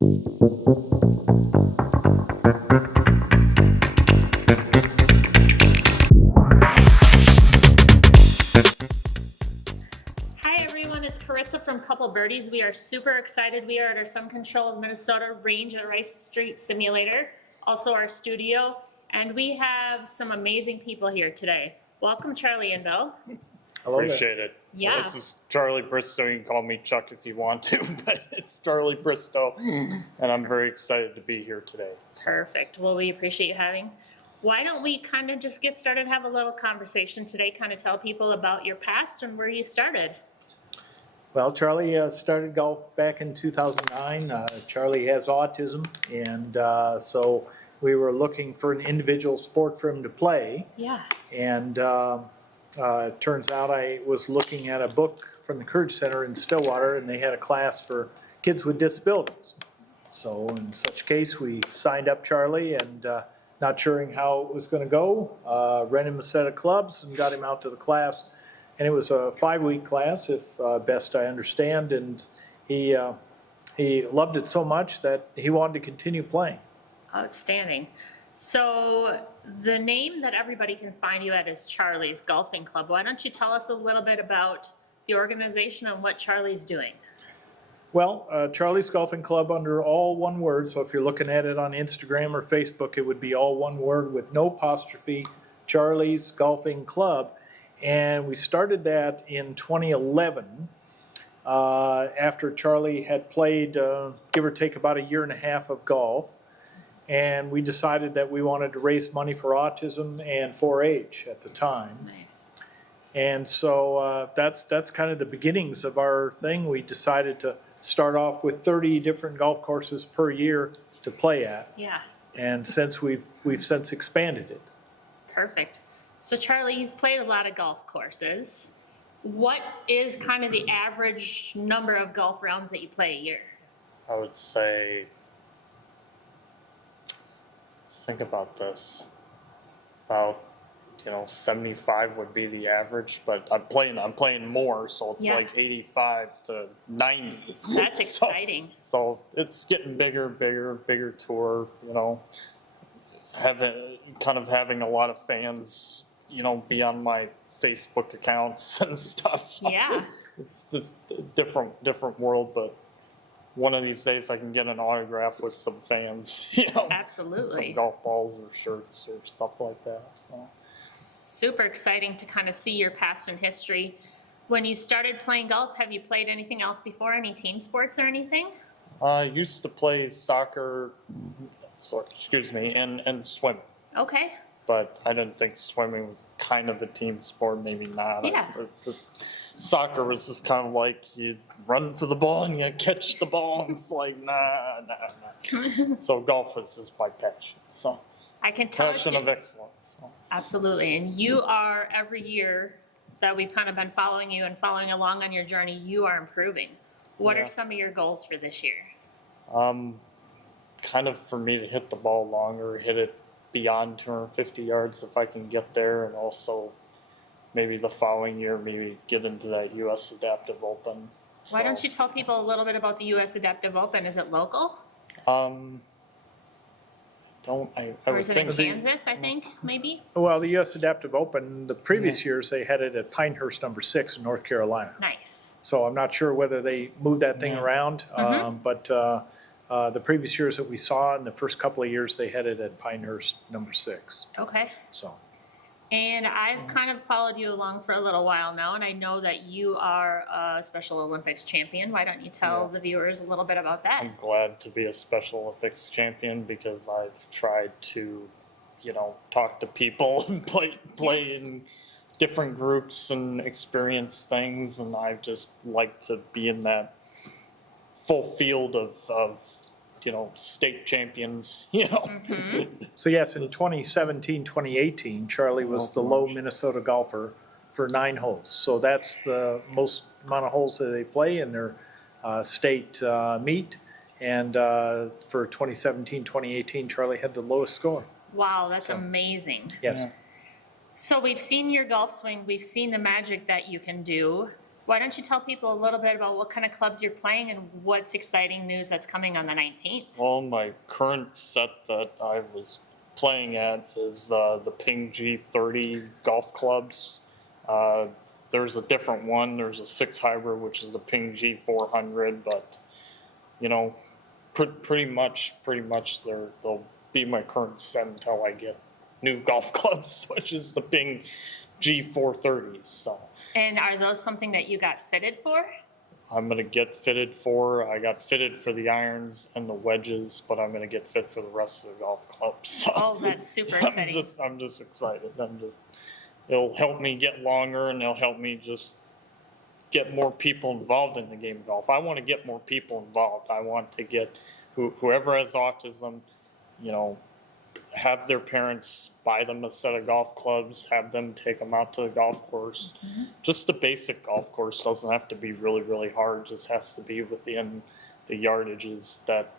Hi everyone, it's Carissa from Couple Birdies. We are super excited. We are at our Sun Control of Minnesota range at Rice Street Simulator, also our studio, and we have some amazing people here today. Welcome, Charlie and Bill. Hello Appreciate it. Yeah. Well, this is Charlie Bristow. You can call me Chuck if you want to, but it's Charlie Bristow, and I'm very excited to be here today. Perfect. Well, we appreciate you having. Why don't we kind of just get started, have a little conversation today, kind of tell people about your past and where you started. Well, Charlie started golf back in 2009. Charlie has autism, and so we were looking for an individual sport for him to play. Yeah. And it turns out I was looking at a book from the Courage Center in Stillwater, and they had a class for kids with disabilities. So in such case, we signed up Charlie, and not sure how it was going to go, rented him a set of clubs and got him out to the class. And it was a 5-week class, if best I understand, and he loved it so much that he wanted to continue playing. Outstanding. So the name that everybody can find you at is Charlie's Golfing Club. Why don't you tell us a little bit about the organization and what Charlie's doing? Well, Charlie's Golfing Club under all one word, so if you're looking at it on Instagram or Facebook, it would be all one word with no apostrophe, Charlie's Golfing Club. And we started that in 2011 after Charlie had played, give or take, about a year and a half of golf. And we decided that we wanted to raise money for autism and 4-H at the time. Nice. And so that's kind of the beginnings of our thing. We decided to start off with 30 different golf courses per year to play at. Yeah. And since we've since expanded it. Perfect. So Charlie, you've played a lot of golf courses. What is kind of the average number of golf rounds that you play a year? I would say, think about this, about 75 would be the average, but I'm playing more, so it's like 85 to 90. That's exciting. So it's getting bigger tour. Having a lot of fans, be on my Facebook accounts and stuff. Yeah. It's just a different world, but one of these days I can get an autograph with some fans, Absolutely. some golf balls or shirts or stuff like that. So. Super exciting to kind of see your past and history. When you started playing golf, have you played anything else before? Any team sports or anything? I used to play soccer, and swim. Okay. But I didn't think swimming was kind of a team sport, maybe not. Yeah. Soccer was just kind of like you run for the ball and you catch the ball, and it's like, nah. So golf was just my passion. So I can tell passion of excellence. So. Absolutely. And you are, every year that we've kind of been following you and following along on your journey, you are improving. What are some of your goals for this year? Kind of for me to hit the ball longer, hit it beyond 250 yards if I can get there, and also maybe the following year, maybe get into that U.S. Adaptive Open. Why don't you tell people a little bit about the U.S. Adaptive Open? Is it local? I Or would is it in Kansas, I think, maybe? Well, the U.S. Adaptive Open, the previous years, they had it at Pinehurst number 6 in North Carolina. Nice. So I'm not sure whether they moved that thing around, but the previous years that we saw, in the first couple of years, they had it at Pinehurst number 6. Okay. So. And I've kind of followed you along for a little while now, and I know that you are a Special Olympics champion. Why don't you tell the viewers a little bit about that? I'm glad to be a Special Olympics champion because I've tried to, talk to people and play in different groups and experience things, and I just like to be in that full field of state champions, So yes, in 2017, 2018, Charlie was the low Minnesota golfer for 9 holes. So that's the most amount of holes that they play in their state meet. And for 2017, 2018, Charlie had the lowest score. Wow, that's amazing. Yes. Yeah. So we've seen your golf swing, we've seen the magic that you can do. Why don't you tell people a little bit about what kind of clubs you're playing and what's exciting news that's coming on the 19th? Well, my current set that I was playing at is the Ping G30 golf clubs. There's a different one. There's a 6 hybrid, which is a Ping G400, but you know, pretty much they'll be my current set until I get new golf clubs, which is the Ping G430s. So And are those something that you got fitted for? I'm gonna get fitted for. I got fitted for the irons and the wedges, but I'm gonna get fit for the rest of the golf clubs. So Oh, that's super exciting. I'm just excited. It'll help me get longer, and it'll help me just get more people involved in the game of golf. I want to get more people involved. I want to get whoever has autism, you know, have their parents buy them a set of golf clubs, have them take them out to the golf course. Mm-hmm. Just the basic golf course doesn't have to be really, really hard. Just has to be within the yardages that,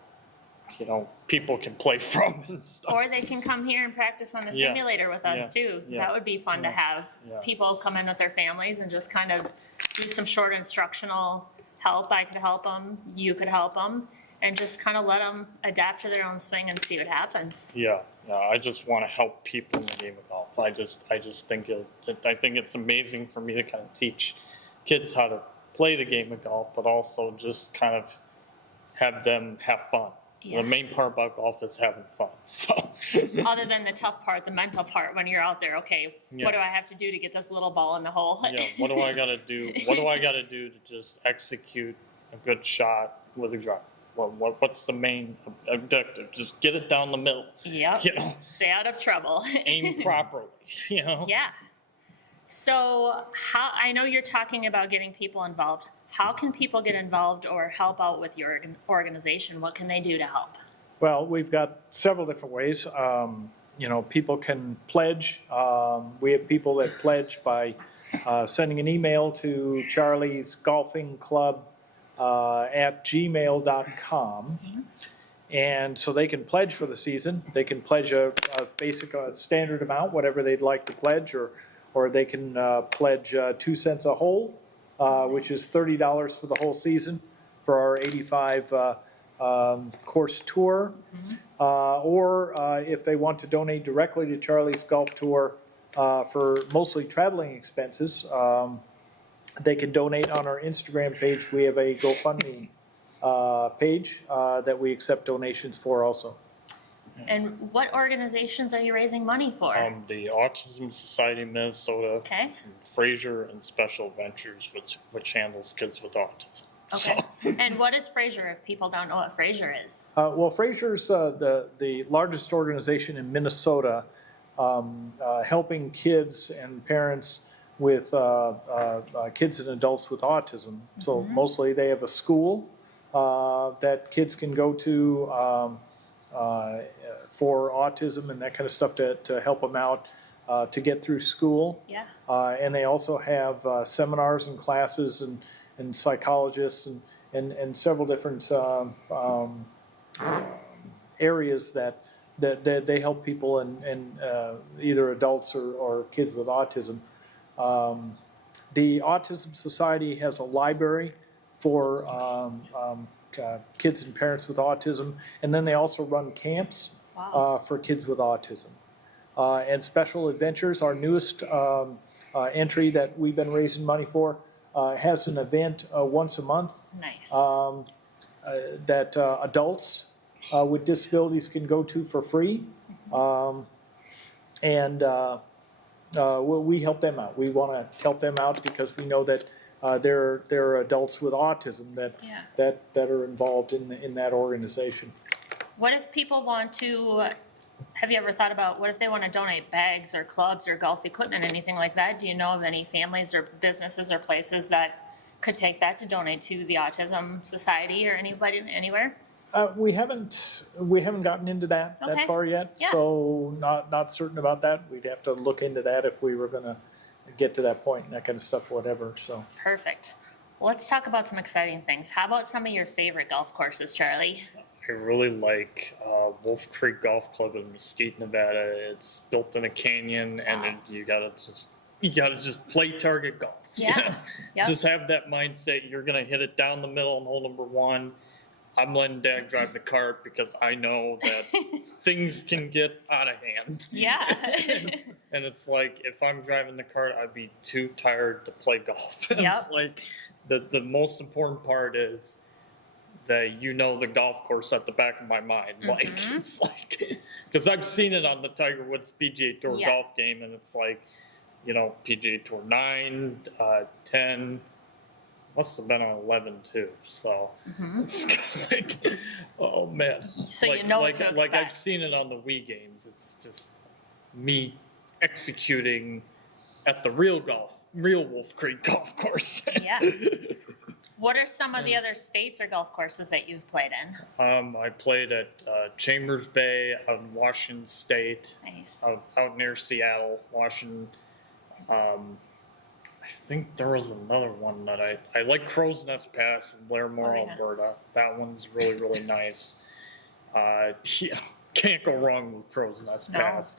you know, people can play from and stuff. Or they can come here and practice on the Yeah. simulator with us too. Yeah. That would be fun to Yeah. have Yeah. people come in with their families and just kind of do some short instructional help. I could help them, you could help them, and just kind of let them adapt to their own swing and see what happens. Yeah, I just want to help people in the game of golf. I just think I think it's amazing for me to kind of teach kids how to play the game of golf, but also just kind of have them have fun. Yeah. The main part about golf is having fun. So Other than the tough part, the mental part, when you're out there, okay, Yeah. what do I have to do to get this little ball in the hole? yeah, what do I got to do? What do I got to do to just execute a good shot with a drive? What's the main objective? Just get it down the middle. Yep. You know, Stay out of trouble. aim properly. You know. Yeah. So how, I know you're talking about getting people involved. How can people get involved or help out with your organization? What can they do to help? Well, we've got several different ways. You know, people can pledge. We have people that pledge by sending an email to Charlie's Golfing Club at gmail.com. And so they can pledge for the season. They can pledge a basic standard amount, whatever they'd like to pledge, or they can pledge 2 cents a hole, which is $30 for the whole season for our 85 course tour. Or if they want to donate directly to Charlie's Golf Tour for mostly traveling expenses, they can donate on our Instagram page. We have a GoFundMe page that we accept donations for also. And what organizations are you raising money for? The Autism Society of Minnesota, Okay. Fraser, and Special Adventures, which handles kids with autism. Okay. And what is Fraser, if people don't know what Fraser is? Well, Fraser's the largest organization in Minnesota, helping kids and parents with kids and adults with autism. So mostly they have a school that kids can go to for autism and that kind of stuff to help them out to get through school. Yeah. And they also have seminars and classes and psychologists and several different areas that they help people and either adults or kids with autism. The Autism Society has a library for kids and parents with autism, and then they also run camps for kids with autism. And Special Adventures, our newest entry that we've been raising money for, has an event once a month Nice. that adults with disabilities can go to for free. And we help them out. We want to help them out because we know that there are adults with autism that are involved in that organization. What if people want to, have you ever thought about what if they want to donate bags or clubs or golf equipment, anything like that? Do you know of any families or businesses or places that could take that to donate to the Autism Society or anybody anywhere? We haven't gotten into that Okay. far yet, Yeah. so not certain about that. We'd have to look into that if we were going to get to that point and that kind of stuff, whatever. So Perfect. Well, let's talk about some exciting things. How about some of your favorite golf courses, Charlie? I really like Wolf Creek Golf Club in Mesquite, Nevada. It's built in a canyon, and you gotta just you gotta just play target golf. Yeah. Yep. Just have that mindset. You're gonna hit it down the middle on hole number 1. I'm letting Dad drive the cart because I know that things can get out of hand. Yeah. And it's like, if I'm driving the cart, I'd be too tired to play golf. Yep. It's like, the most important part is that you know the golf course at the back of my mind. Like, it's like, because I've seen it on the Tiger Woods PGA Tour Yeah. golf game, and it's like, you know, PGA Tour 9, 10, must have been on 11 too. So it's kind of like, oh man. So like, you know like, what to like I've expect. seen it on the Wii games. It's just me executing at the real Wolf Creek golf course. Yeah. What are some of the other states or golf courses that you've played in? I played at Chambers Bay out in Washington State, Nice. out near Seattle, Washington. I think there was another one that I like, Crow's Nest Pass in Blairmore, Oh, yeah. Alberta. That one's really, really nice. Yeah, can't go wrong with Crow's Nest No. Pass.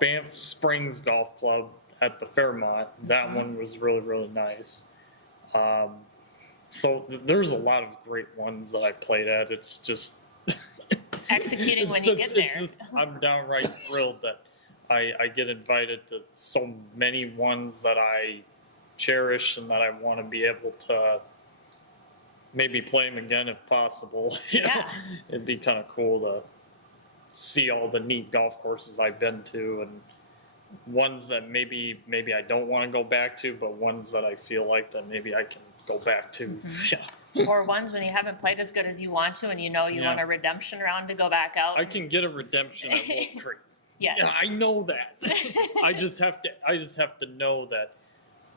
Banff Springs Golf Club at the Fairmont. That one was really, really nice. So there's a lot of great ones that I played at. It's just Executing when you get there. I'm downright thrilled that I get invited to so many ones that I cherish and that I want to be able to maybe play them again if possible. You know? Yeah. It'd be kind of cool to see all the neat golf courses I've been to, and ones that maybe I don't want to go back to, but ones that I feel like that maybe I can go back to. Yeah. Or ones when you haven't played as good as you want to and you know you Yeah. want a redemption round to go back out. I can get a redemption at Wolf Creek. Yes. Yeah, I know that. I just have to know that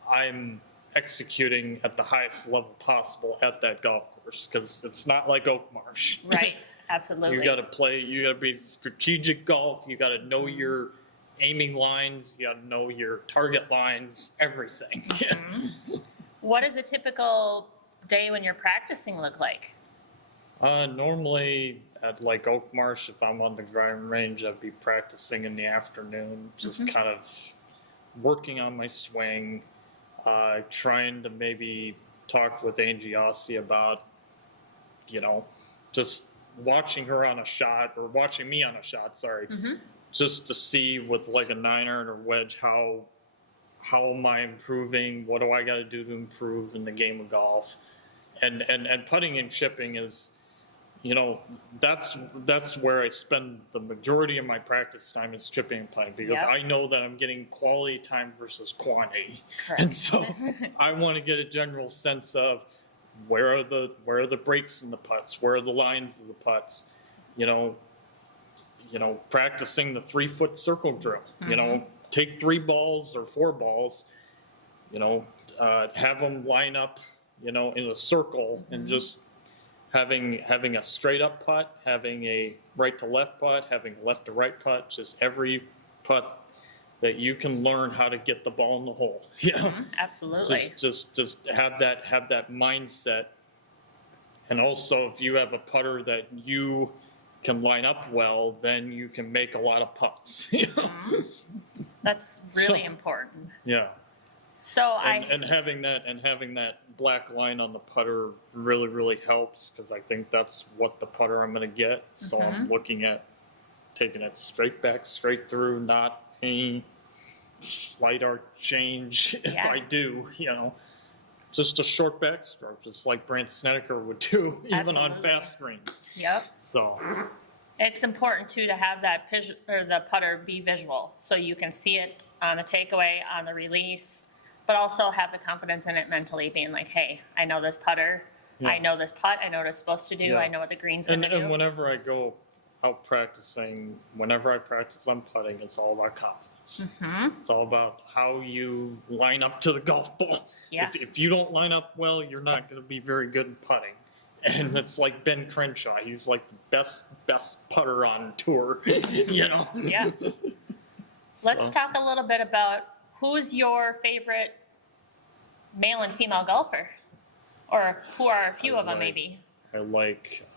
I'm executing at the highest level possible at that golf course, because it's not like Oak Marsh. Right. Absolutely. You got to be strategic golf. You got to know your aiming lines. You got to know your target lines. Everything. What does a typical day when you're practicing look like? Normally at like Oak Marsh, if I'm on the driving range, I'd be practicing in the afternoon, just kind of working on my swing, trying to maybe talk with Angie Ossie about, you know, just watching her on a shot, or watching me on a shot, sorry, just to see with like a 9-iron or wedge, how am I improving? What do I got to do to improve in the game of golf? And putting and chipping is, you know, that's where I spend the majority of my practice time, is chipping and putting, because Yep. I know that I'm getting quality time versus quantity. Correct. And so I want to get a general sense of where are the breaks in the putts, where are the lines of the putts, you know, practicing the 3-foot circle drill, you know, take 3 balls or 4 balls, you know, have them line up, you know, in a circle, and just having a straight up putt, having a right to left putt, having a left to right putt, just every putt that you can learn how to get the ball in the hole. You know, Absolutely. just have that mindset. And also, if you have a putter that you can line up well, then you can make a lot of putts. You know? That's really So- important. Yeah. So And having that black line on the putter really helps, because I think that's what the putter I'm going to get. So I'm looking at taking it straight back, straight through, not any slight arc change. If Yeah. I do, you know, just a short backstroke, just like Brant Snedeker would do, even on Absolutely. fast greens. Yep. So It's important too to have that the putter be visual, so you can see it on the takeaway, on the release, but also have the confidence in it mentally, being like, hey, I know this putter, Yeah. I know this putt, I know what it's supposed to do, Yeah. I know what the green's and, gonna do. and whenever I go out practicing, whenever I practice on putting, it's all about confidence. It's all about how you line up to the golf ball. Yeah. If you don't line up well, you're not going to be very good at putting. And it's like Ben Crenshaw. He's like the best putter on tour, you know? Yeah. Let's So. talk a little bit about who's your favorite male and female golfer, or who are a few I of them like- maybe. I like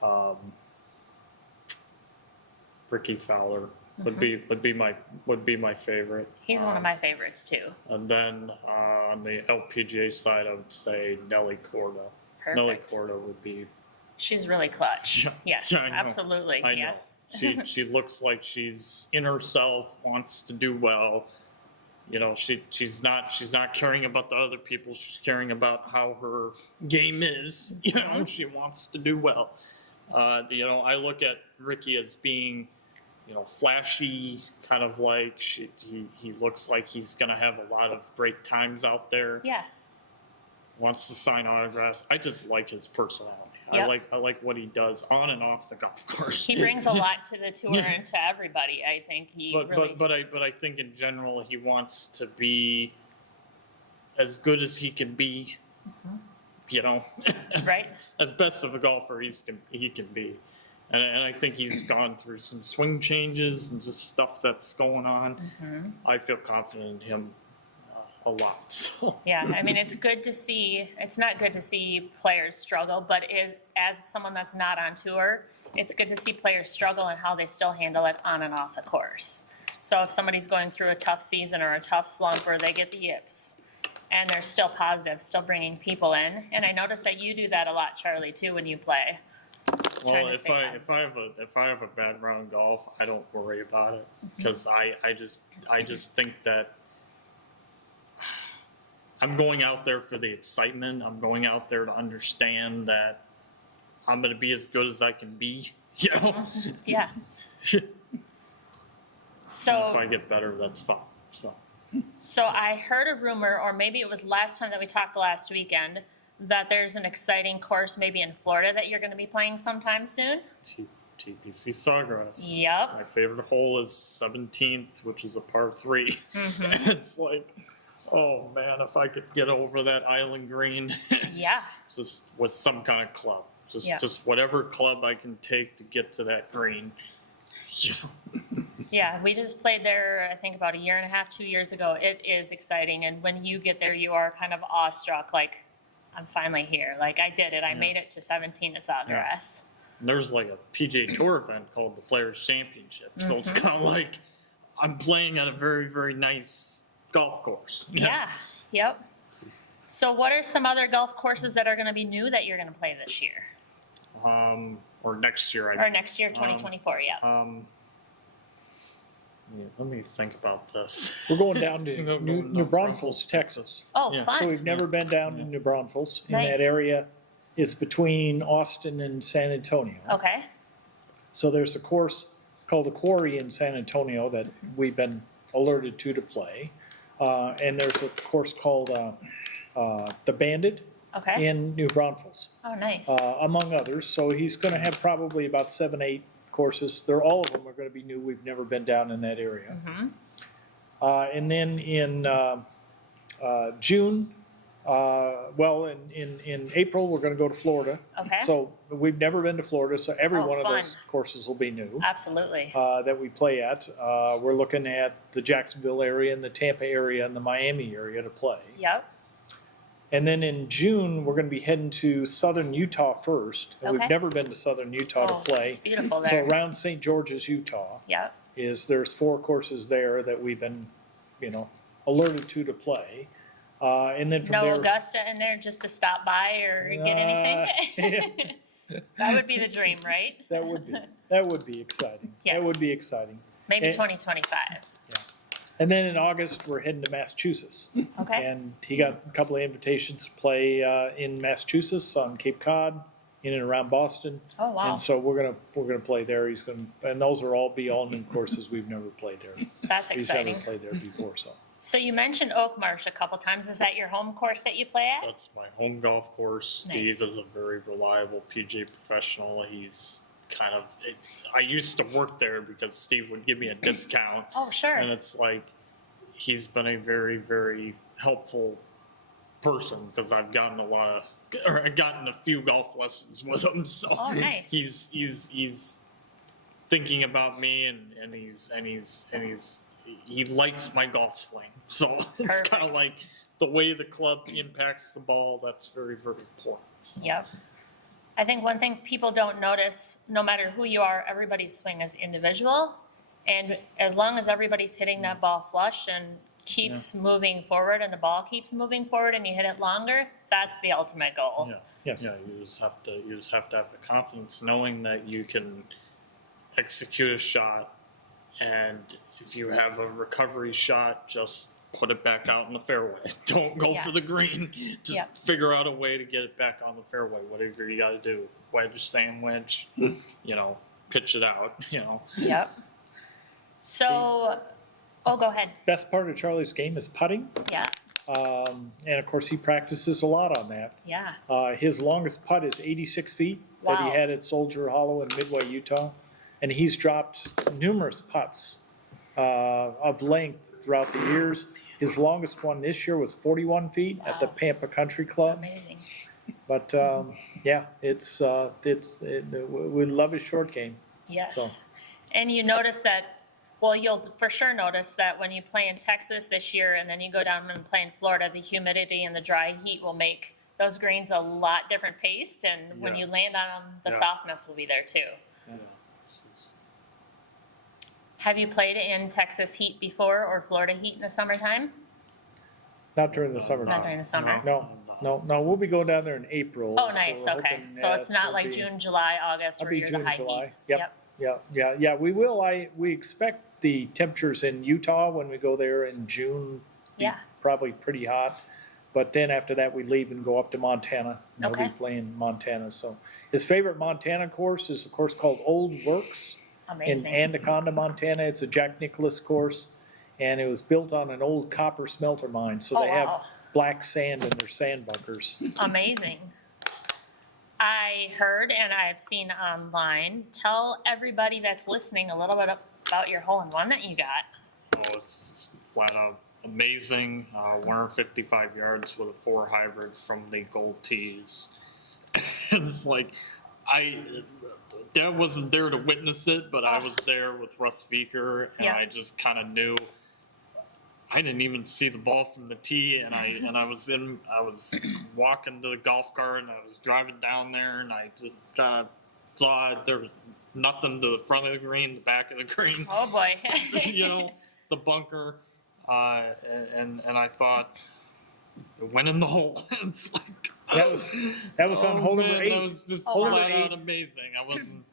Ricky Fowler. would be my favorite. He's one of my favorites too. And then on the LPGA side, I would say Nelly Corda. Nelly Perfect. Corda would be. She's really clutch. Yeah, Yes, yeah, I know. absolutely. I know. Yes. She looks like she's in herself, wants to do well. You know, she's not caring about the other people. She's caring about how her game is. You know, she wants to do well. You know, I look at Ricky as being, you know, flashy, kind of like he looks like he's gonna have a lot of great times out there. Yeah. Wants to sign autographs. I just like his personality. Yep. I like what he does on and off the golf course. He brings a lot to the tour and to everybody. I think he really. But I think in general he wants to be as good as he can be. You know, Right. as best of a golfer he can be, and I think he's gone through some swing changes and just stuff that's going on. I feel confident in him a lot. So. Yeah, I mean, it's good to see. It's not good to see players struggle, but as someone that's not on tour, it's good to see players struggle and how they still handle it on and off the course. So if somebody's going through a tough season or a tough slump or they get the yips, and they're still positive, still bringing people in. And I noticed that you do that a lot, Charlie, too, when you play. Well, if I have a bad round of golf, I don't worry about it because I just think that I'm going out there for the excitement. I'm going out there to understand that I'm going to be as good as I can be. You know. Yeah. So if I get better, that's fine. So I heard a rumor, or maybe it was last time that we talked last weekend, that there's an exciting course maybe in Florida that you're going to be playing sometime soon. TPC Sawgrass. Yep. My favorite hole is 17th, which is a par 3. It's like, oh man, if I could get over that island green. Yeah. Just with some kind of club. Yeah. Just whatever club I can take to get to that green. You know. Yeah, we just played there, I think about a year and a half, 2 years ago. It is exciting. And when you get there, you are kind of awestruck, like, I'm finally here. Like, I did it. I made it to 17 at Sawgrass. There's like a PGA Tour event called the Players Championship. So it's kind of like I'm playing at a very, very nice golf course. Yeah. Yep. So what are some other golf courses that are going to be new that you're going to play this year? Or next year. Or next year, 2024, yeah. Yeah, let me think about this. We're going down to New Braunfels, Texas. Oh, Yeah. fun. So we've never been down to New Braunfels. In Nice. that area, it's between Austin and San Antonio. Okay. So there's a course called the Quarry in San Antonio that we've been alerted to play. And there's a course called the Bandit Okay. in New Braunfels, Oh, nice. among others. So he's going to have probably about 7, 8 courses. All of them are going to be new. We've never been down in that area. And then in June, in April, we're going to go to Florida. Okay. So we've never been to Florida, so every Oh, one of fun. those courses will be new Absolutely. that we play at. We're looking at the Jacksonville area and the Tampa area and the Miami area to play. Yep. And then in June, we're going to be heading to southern Utah first. And Okay. we've never been to southern Utah to play. It's beautiful So there. around St. George's, Utah, Yep. there's 4 courses there that we've been, alerted to play. And then from No there, Augusta in there just to stop by or get anything? That would be the dream, right? that would be exciting. Yes. That would be exciting. Maybe And- 2025. And then in August, we're heading to Massachusetts. Okay. And he got a couple of invitations to play in Massachusetts on Cape Cod, in and around Boston. Oh, wow. And so we're gonna play there. And those are all new courses. We've never played there. That's He's exciting. never played there before. So you mentioned Oak Marsh a couple times. Is that your home course that you play at? That's my home golf course. Nice. Steve is a very reliable PGA professional. He's kind of, I used to work there because Steve would give me a discount. Oh, sure. And it's like, he's been a very, very helpful person because I've gotten I've gotten a few golf lessons with him. So Oh, nice. he's thinking about me and he likes my golf swing. So it's kind of Perfect. like the way the club impacts the ball. That's very, very important. Yep. I think one thing people don't notice, no matter who you are, everybody's swing is individual. And as long as everybody's hitting that ball flush and keeps moving forward and the ball keeps moving forward and you hit it longer, that's the ultimate goal. Yeah. Yes. Yeah, you just have to have the confidence knowing that you can execute a shot, and if you have a recovery shot, just put it back out in the fairway. Don't go Yeah. for the green. Just Yep. figure out a way to get it back on the fairway. Whatever you got to do, wedge, sandwich, pitch it out. Yep. So, go ahead. Best part of Charlie's game is putting. Yeah, And of course, he practices a lot on that. yeah. His longest putt is 86 feet that he Wow. had at Soldier Hollow in Midway, Utah. And he's dropped numerous putts of length throughout the years. His longest one this year was 41 feet at the Wow. Pampa Country Club. Amazing. But yeah, we love his short game. Yes. So. And you notice that, well, you'll for sure notice that when you play in Texas this year and then you go down and play in Florida, the humidity and the dry heat will make those greens a lot different paced. And when Yeah. you land on them, the Yeah. softness will be there too. Have you played in Texas heat before or Florida heat in the summertime? Not during the summer. Not during the summer. No, we'll be going down there in April. Oh, nice. we're Okay. hoping, So it's not it'll like be- June, July, August It'll where be you're June, the high July. heat. Yep. Yeah. We will. We expect the temperatures in Utah when we go there in June. Be Yeah. Probably pretty hot. But then after that, we leave and go up to Montana. And he'll Okay. be playing Montana. So his favorite Montana course is a course called Old Works in Amazing. Anaconda, Montana. It's a Jack Nicklaus course, and it was built on an old copper smelter mine. So Oh, they have wow. black sand in their sand bunkers. Amazing. I heard and I've seen online. Tell everybody that's listening a little bit about your hole-in-one that you got. Oh, it's flat out amazing. 155 yards with a 4 hybrid from the Gold Tees. It's like Dad wasn't there to witness it, but I was there with Russ Veeker, and Yeah. I just kind of knew. I didn't even see the ball from the tee, and I was walking to the golf cart, and I was driving down there, and I just kind of saw there was nothing to the front of the green, the back of the green. Oh boy. The bunker, and I thought it went in the hole. It's like, That was on hole number man, 8. That was just Oh, wow. flat out amazing. I wasn't.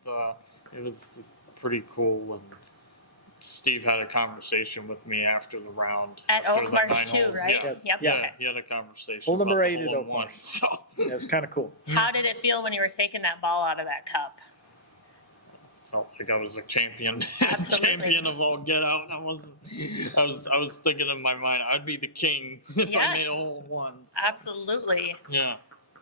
It was just pretty cool. And Steve had a conversation with me after the round. At after Oak the Marsh 9 too, holes. right? Yeah. Yes. Yep. Yeah, Okay. he had a conversation. Hole number about 8 the at Oak hole-in-one, Marsh. So Yeah, it's kind of cool. How did it feel when you were taking that ball out of that cup? felt like I was a champion, Absolutely. champion of all get out. And I wasn't. I was thinking in my mind, I'd be the king if I Yes. made a hole in ones. Absolutely. Yeah.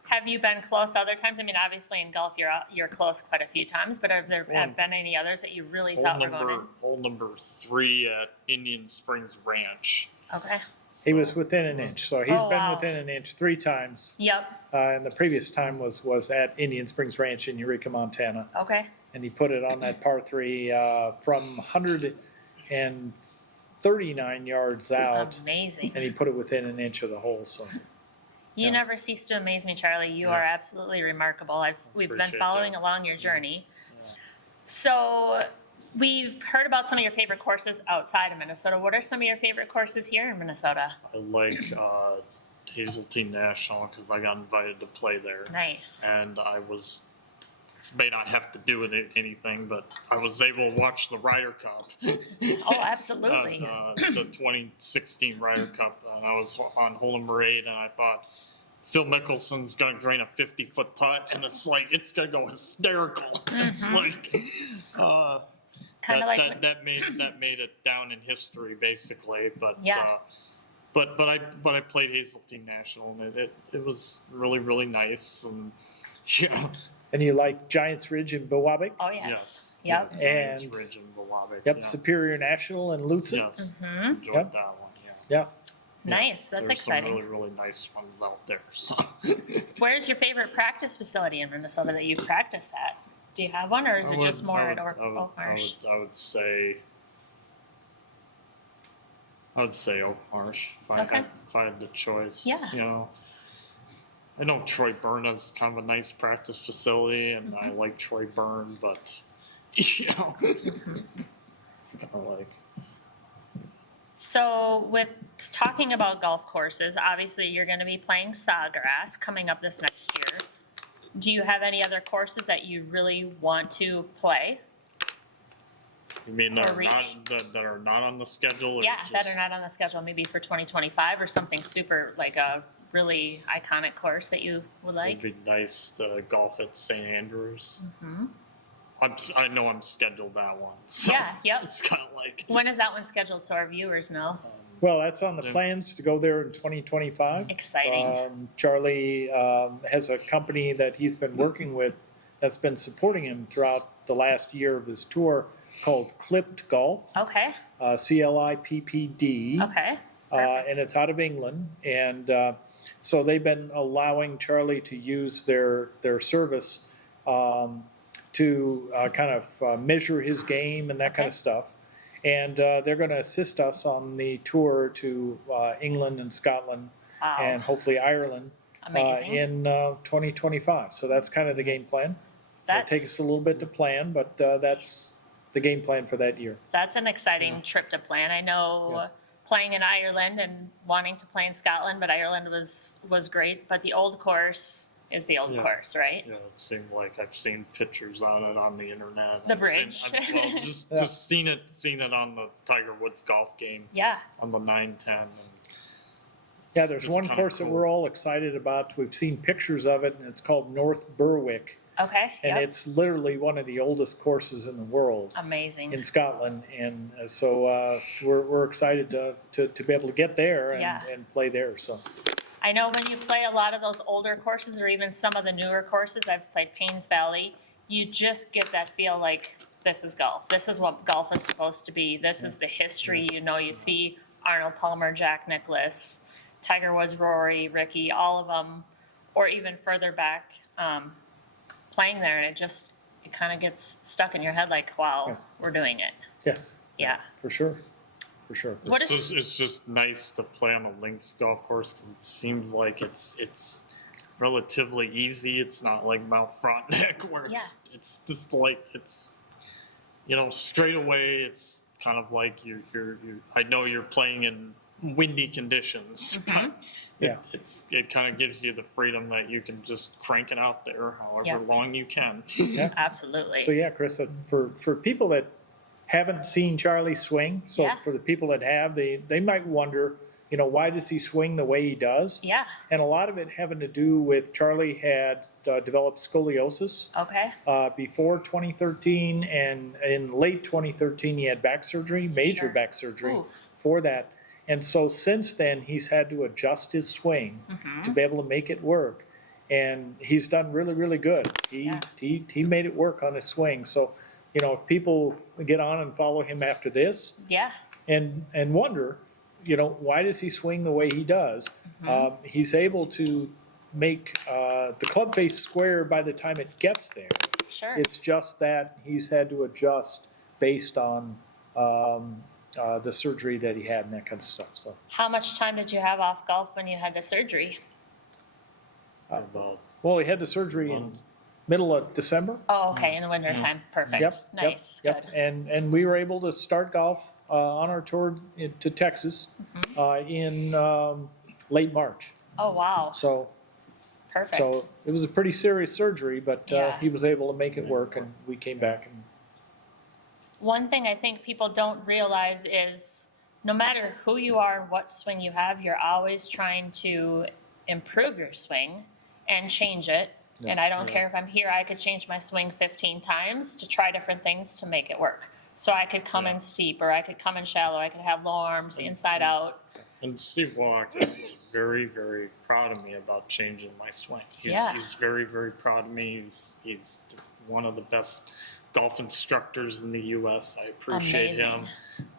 Have you been close other times? I mean, obviously in golf you're close quite a few times, but have there been any others that you really thought were going in? Hole number 3 at Indian Springs Ranch. Okay. He was within an inch, so he's Oh, been wow. within an inch 3 times. Yep. And the previous time was at Indian Springs Ranch in Eureka, Montana. Okay. And he put it on that par 3 from 139 yards out, Amazing. and he put it within an inch of the hole. So You Yeah. never cease to amaze me, Charlie. You Yeah. are absolutely remarkable. We've been Appreciate following that. along your journey. So we've heard about some of your favorite courses outside of Minnesota. What are some of your favorite courses here in Minnesota? I like Hazeltine National because I got invited to play there. Nice. And this may not have to do with anything, but I was able to watch the Ryder Cup. Oh, absolutely. The 2016 Ryder Cup. And I was on hole number 8, and I thought, Phil Mickelson's going to drain a 50-foot putt, and it's like, it's going to go hysterical. It's like, Kind of like that made it down in history, basically. But Yeah. but I played Hazeltine National, and it was really, really nice, and and you like Giants Ridge in Biwabik? oh yes. yes. Yep. Giants And- Ridge and Biwabik, Yep, yeah. Superior National in Lutsen. Yes, Mhm. enjoyed Yep. that one. Yeah. Yeah. Nice. That's There's exciting. some really, really nice ones out there. So. Where's your favorite practice facility in Minnesota that you've practiced at? Do you have one, or is it just more at Oak Marsh? I would say Oak Marsh if I Okay. had the choice. Yeah. I know Troy Byrne is kind of a nice practice facility, and I Mm-hmm. like Troy Byrne, but It's kind of like, So with talking about golf courses, obviously you're going to be playing Sawgrass coming up this next year. Do you have any other courses that you really want to play? you mean that Or are not reach. that are not on the schedule? Or Yeah, that just- are not on the schedule, maybe for 2025 or something super, like a really iconic course that you would like? It'd be nice to golf at St. Andrews. Hmm. I know I'm scheduled that one. So Yeah, yep. It's kind of like, When is that one scheduled so our viewers know? Well, that's on the Yeah. plans to go there in 2025. Exciting. Charlie has a company that he's been working with that's been supporting him throughout the last year of his tour called Clipped Golf, Okay, CLIPPD. okay. And it's out of England. And so they've been allowing Charlie to use their service to kind of measure his game and that kind of Okay. stuff. And they're going to assist us on the tour to England and Scotland Wow. and hopefully Ireland Amazing. in 2025. So that's kind of the game plan. It'll take us a little bit to plan, but that's the game plan for that year. That's an exciting trip to plan. I know Yes. playing in Ireland and wanting to play in Scotland, but Ireland was great. But the old course is the old Yeah. course, right? you know, it seemed like I've seen pictures on it on the internet. The I've bridge. well, just Yeah. just seen it on the Tiger Woods golf game Yeah. on the 910. And Yeah, it's there's just one kinda course that cool. we're all excited about. We've seen pictures of it, and it's called North Berwick. Okay. And Yep. it's literally one of the oldest courses in the world Amazing. in Scotland. And so we're excited to be able to get there Yeah. and play there. So I know when you play a lot of those older courses or even some of the newer courses, I've played Paynes Valley, you just get that feel like this is golf. This is what golf is supposed to be. This is the history. You know, you see Arnold Palmer, Jack Nicklaus, Tiger Woods, Rory, Ricky, all of them, or even further back, playing there, and it kind of gets stuck in your head like, wow, Yes. we're doing it. yes, Yeah. for sure, for sure. What it's just nice to play on a links golf course because it seems like it's relatively easy. It's not like Mount Frontenac where it's just like it's straight away. It's kind of like you're I know you're playing in windy conditions, but Yeah. it kind of gives you the freedom that you can just crank it out there however Yeah. long you can. Yeah. Absolutely. So yeah, Chris, for people that haven't seen Charlie swing, so Yeah. for the people that have, they might wonder, why does he swing the way he does? Yeah. And a lot of it having to do with Charlie had developed scoliosis Okay. before 2013, and in late 2013 he had back surgery, major Sure. back surgery Ooh. for that. And so since then he's had to adjust his swing to be able to make it work. And he's done really, really good. Yeah. He made it work on his swing. So, if people get on and follow him after this Yeah. and wonder, why does he swing the way he does? He's able to make the club face square by the time it gets there. Sure. It's just that he's had to adjust based on the surgery that he had and that kind of stuff. So, How much time did you have off golf when you had the surgery? About well, he had the surgery in middle of December. Oh, okay, in the winter time. Perfect. Yep. Nice. Yep. Good. And we were able to start golf on our tour to Texas in late March. Oh, wow. So Perfect. it was a pretty serious surgery, but Yeah. he was able to make it work, and we came back. And One thing I think people don't realize is no matter who you are and what swing you have, you're always trying to improve your swing and change it. And I don't care if I'm here, I could change my swing 15 times to try different things to make it work. So I could come in steep, or I could come in shallow, I could have low arms, inside out. And Steve Walk is very, very proud of me about changing my swing. Yeah. He's very, very proud of me. He's just one of the best golf instructors in the U.S. I appreciate him.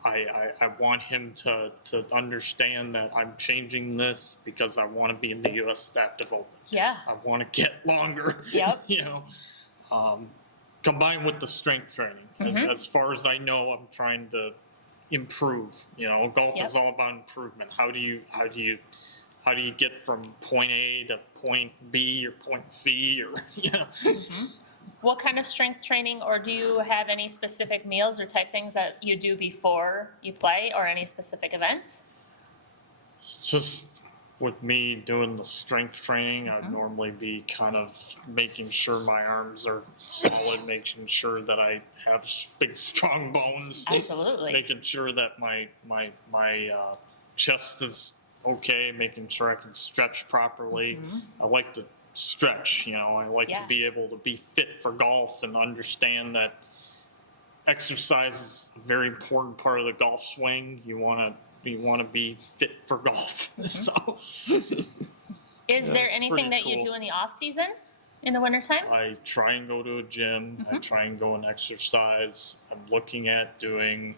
Amazing. I want him to understand that I'm changing this because I want to be in the U.S. Adaptive Open. Yeah. I want to get longer. Yep. Combined with the strength training. As far as I know, I'm trying to improve. Golf Yep. is all about improvement. How do you get from point A to point B or point C or What kind of strength training, or do you have any specific meals or type things that you do before you play, or any specific events? It's just with me doing the strength training, I'd normally be kind of making sure my arms are solid, making sure that I have big, strong bones, Absolutely. making sure that my chest is okay, making sure I can stretch properly. I like to stretch, I like to be able to be fit for golf and understand that exercise is a very important part of the golf swing. You want to be fit for golf. So Is there it's anything pretty that you cool. do in the off season, in the wintertime? I try and go to a gym. I try and go and exercise. I'm looking at doing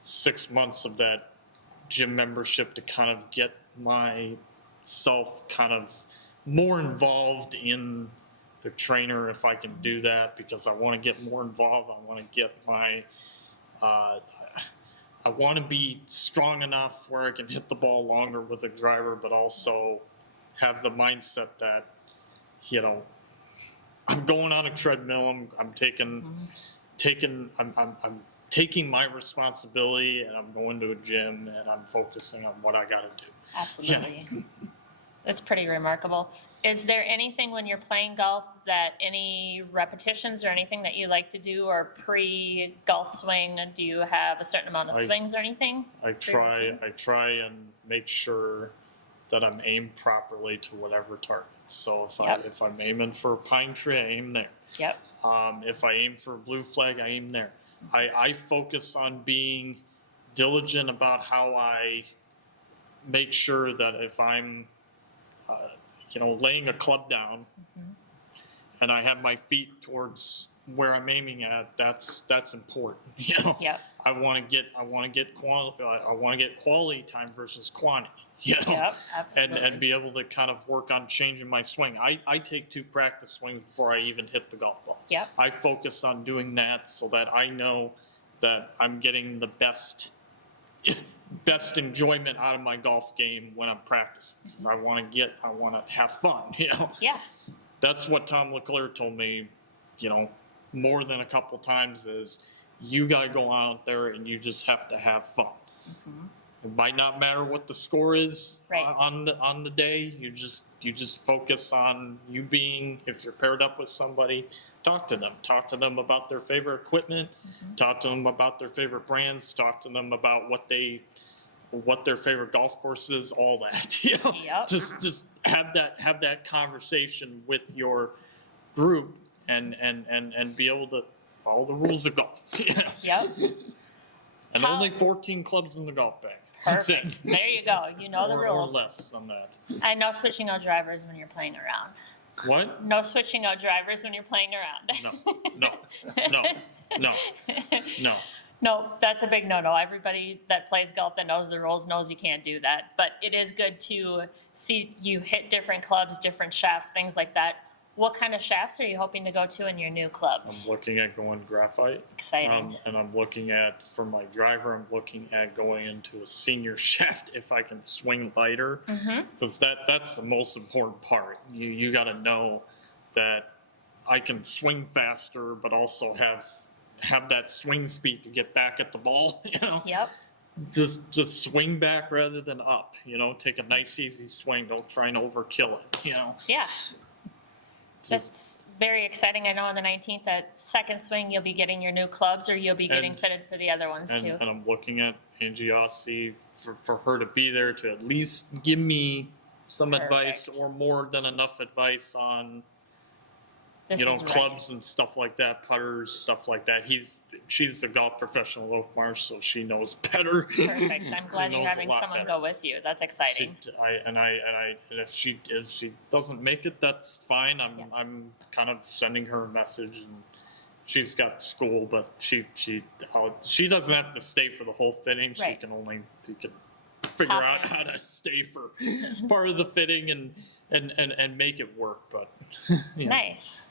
6 months of that gym membership to kind of get myself kind of more involved in the trainer if I can do that, because I want to get more involved. I want to get I want to be strong enough where I can hit the ball longer with a driver, but also have the mindset that, I'm going on a treadmill. I'm taking my responsibility, and I'm going to a gym, and I'm focusing on what I got to do. Absolutely. That's pretty remarkable. Is there anything when you're playing golf that any repetitions or anything that you like to do, or pre-golf swing? Do you have a certain amount of swings or anything? I try and make sure that I'm aimed properly to whatever target. So if I'm aiming for a pine tree, I aim there. Yep. If I aim for a blue flag, I aim there. I focus on being diligent about how I make sure that if I'm laying a club down and I have my feet towards where I'm aiming at, that's important. Yep. I want to get quality time versus quantity. Yep, absolutely. And be able to kind of work on changing my swing. I take 2 practice swings before I even hit the golf ball. Yep. I focus on doing that so that I know that I'm getting the best enjoyment out of my golf game when I'm practicing. I want to have fun. Yeah. That's what Tom LeClaire told me, more than a couple times, is you got to go out there and you just have to have fun. It might not matter what the score is on the day. You just focus on you being, if you're paired up with somebody, talk to them about their favorite equipment, talk to them about their favorite brands, talk to them about what their favorite golf course is, all that. Yep. Just have that conversation with your group and be able to follow the rules of golf. Yep. And only 14 clubs in the golf bag. Perfect. There you go. You know the rules. Or less than that. And no switching out drivers when you're playing around. What? No switching out drivers when you're playing around. No. No, that's a big no-no. Everybody that plays golf that knows the rules knows you can't do that. But it is good to see you hit different clubs, different shafts, things like that. What kind of shafts are you hoping to go to in your new clubs? I'm looking at going graphite. Exciting. And I'm looking at, for my driver, I'm looking at going into a senior shaft if I can swing lighter. Because that's the most important part. You got to know that I can swing faster, but also have that swing speed to get back at the ball. Yep. Just swing back rather than up. Take a nice easy swing. Don't try and overkill it. Yeah. That's very exciting. I know on the 19th, that second swing, you'll be getting your new clubs, or you'll be getting fitted for the other ones too. And I'm looking at Angie Ossie for her to be there to at least give me some advice, or more than enough advice on clubs and stuff like that, putters, stuff like that. She's a golf professional at Oakmar, so she knows better. Perfect. I'm glad you're having someone go with you. That's exciting. And if she doesn't make it, that's fine. I'm kind of sending her a message, and she's got school, but she doesn't have to stay for the whole fitting. She can figure out how to stay for part of the fitting and make it work. But Nice.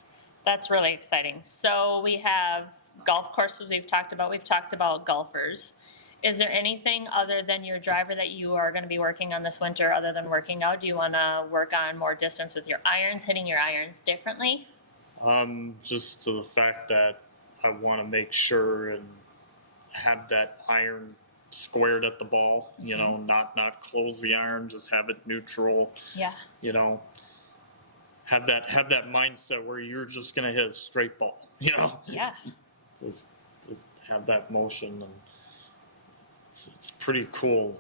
That's really exciting. So we have golf courses we've talked about golfers. Is there anything other than your driver that you are going to be working on this winter other than working out? Do you want to work on more distance with your irons, hitting your irons differently? Just to the fact that I want to make sure and have that iron squared at the ball, you know, not close the iron, just have it neutral, Yeah. you know, have that mindset where you're just going to hit a straight ball, you know, Yeah. just have that motion, and it's pretty cool.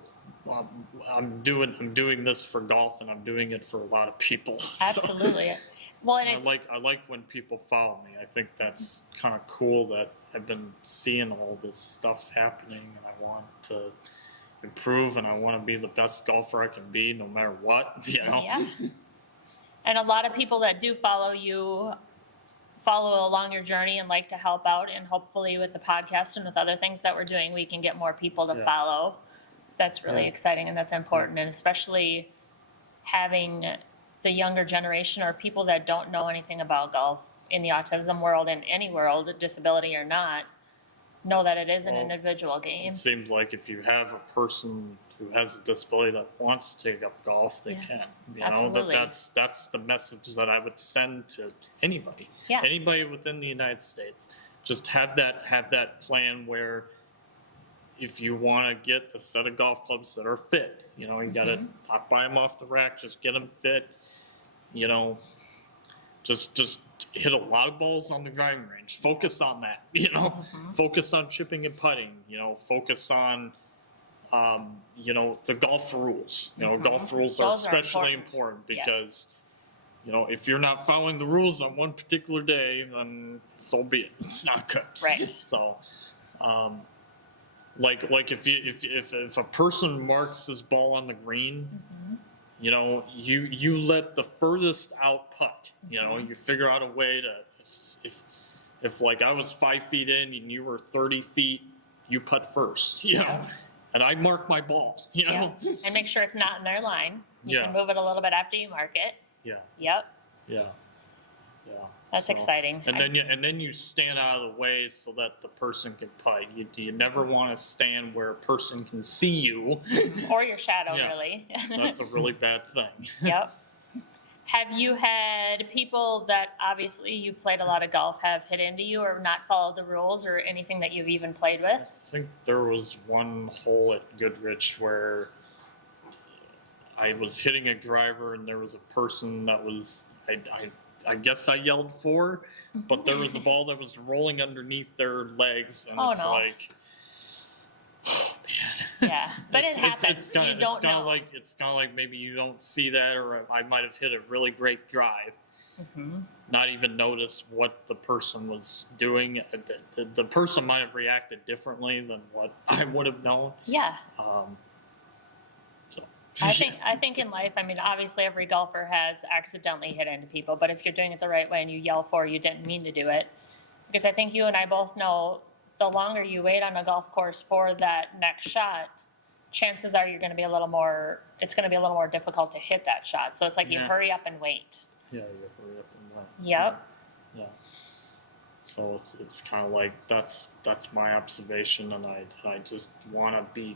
I'm doing this for golf, and I'm doing it for a lot of people. Absolutely. Well, and it's I like when people follow me. I think that's kind of cool that I've been seeing all this stuff happening, and I want to improve, and I want to be the best golfer I can be, no matter what. You know. yeah. And a lot of people that do follow you follow along your journey and like to help out, and hopefully with the podcast and with other things that we're doing, we can get more people to Yeah. follow. That's really Yeah. exciting, and that's important, and especially having the younger generation or people that don't know anything about golf in the autism world, in any world, disability or not, know that it is an Well, individual game. It seems like if you have a person who has a disability that wants to take up golf, they Yeah. can. You Absolutely. know, that's the message that I would send to anybody. Yeah. Anybody within the United States. Just have that plan where if you want to get a set of golf clubs that are fit, you know, you got to not buy them off the rack, just get them fit. You know, just hit a lot of balls on the driving range. Focus on that. You know, focus on chipping and putting. You know, focus on, you know, the golf rules. You know, golf rules are Those are especially important. important because, you know, if you're not following the rules on one particular day, then so be it. It's not good. Right. So, like if a person marks his ball on the green, you know, you let the furthest out putt. You know, you figure out a way to if like I was 5 feet in and you were 30 feet, you putt first. You know, and I mark my ball. You know, Yeah. And make sure it's not in their line. You Yeah. can move it a little bit after you mark it. yeah, Yep. yeah. That's So- exciting. And then you stand out of the way so that the person can putt. You never want to stand where a person can see you. Or your shadow, Yeah. really. That's a really bad thing. Yep. Have you had people that obviously you played a lot of golf have hit into you or not followed the rules or anything that you've even played I with? think there was one hole at Goodrich where I was hitting a driver and there was a person that was I guess I yelled for, but there was a ball that was rolling underneath their legs, and Oh, it's no. like, oh man. Yeah, but it happens. It's kinda, You don't know. It's kind of like maybe you don't see that, or I might have hit a really great drive, not even notice what the person was doing. The person might have reacted differently than what I would have known. Yeah. So I think in life, I mean, obviously every golfer has accidentally hit into people, but if you're doing it the right way and you yell for, you didn't mean to do it. Because I think you and I both know the longer you wait on a golf course for that next shot, chances are you're going to be a little more, it's going to be a little more difficult to hit that shot. So it's like you Yeah. hurry up and wait. yeah, you hurry up and run. Yep. Yeah. So it's kind of like that's my observation, and I just want to be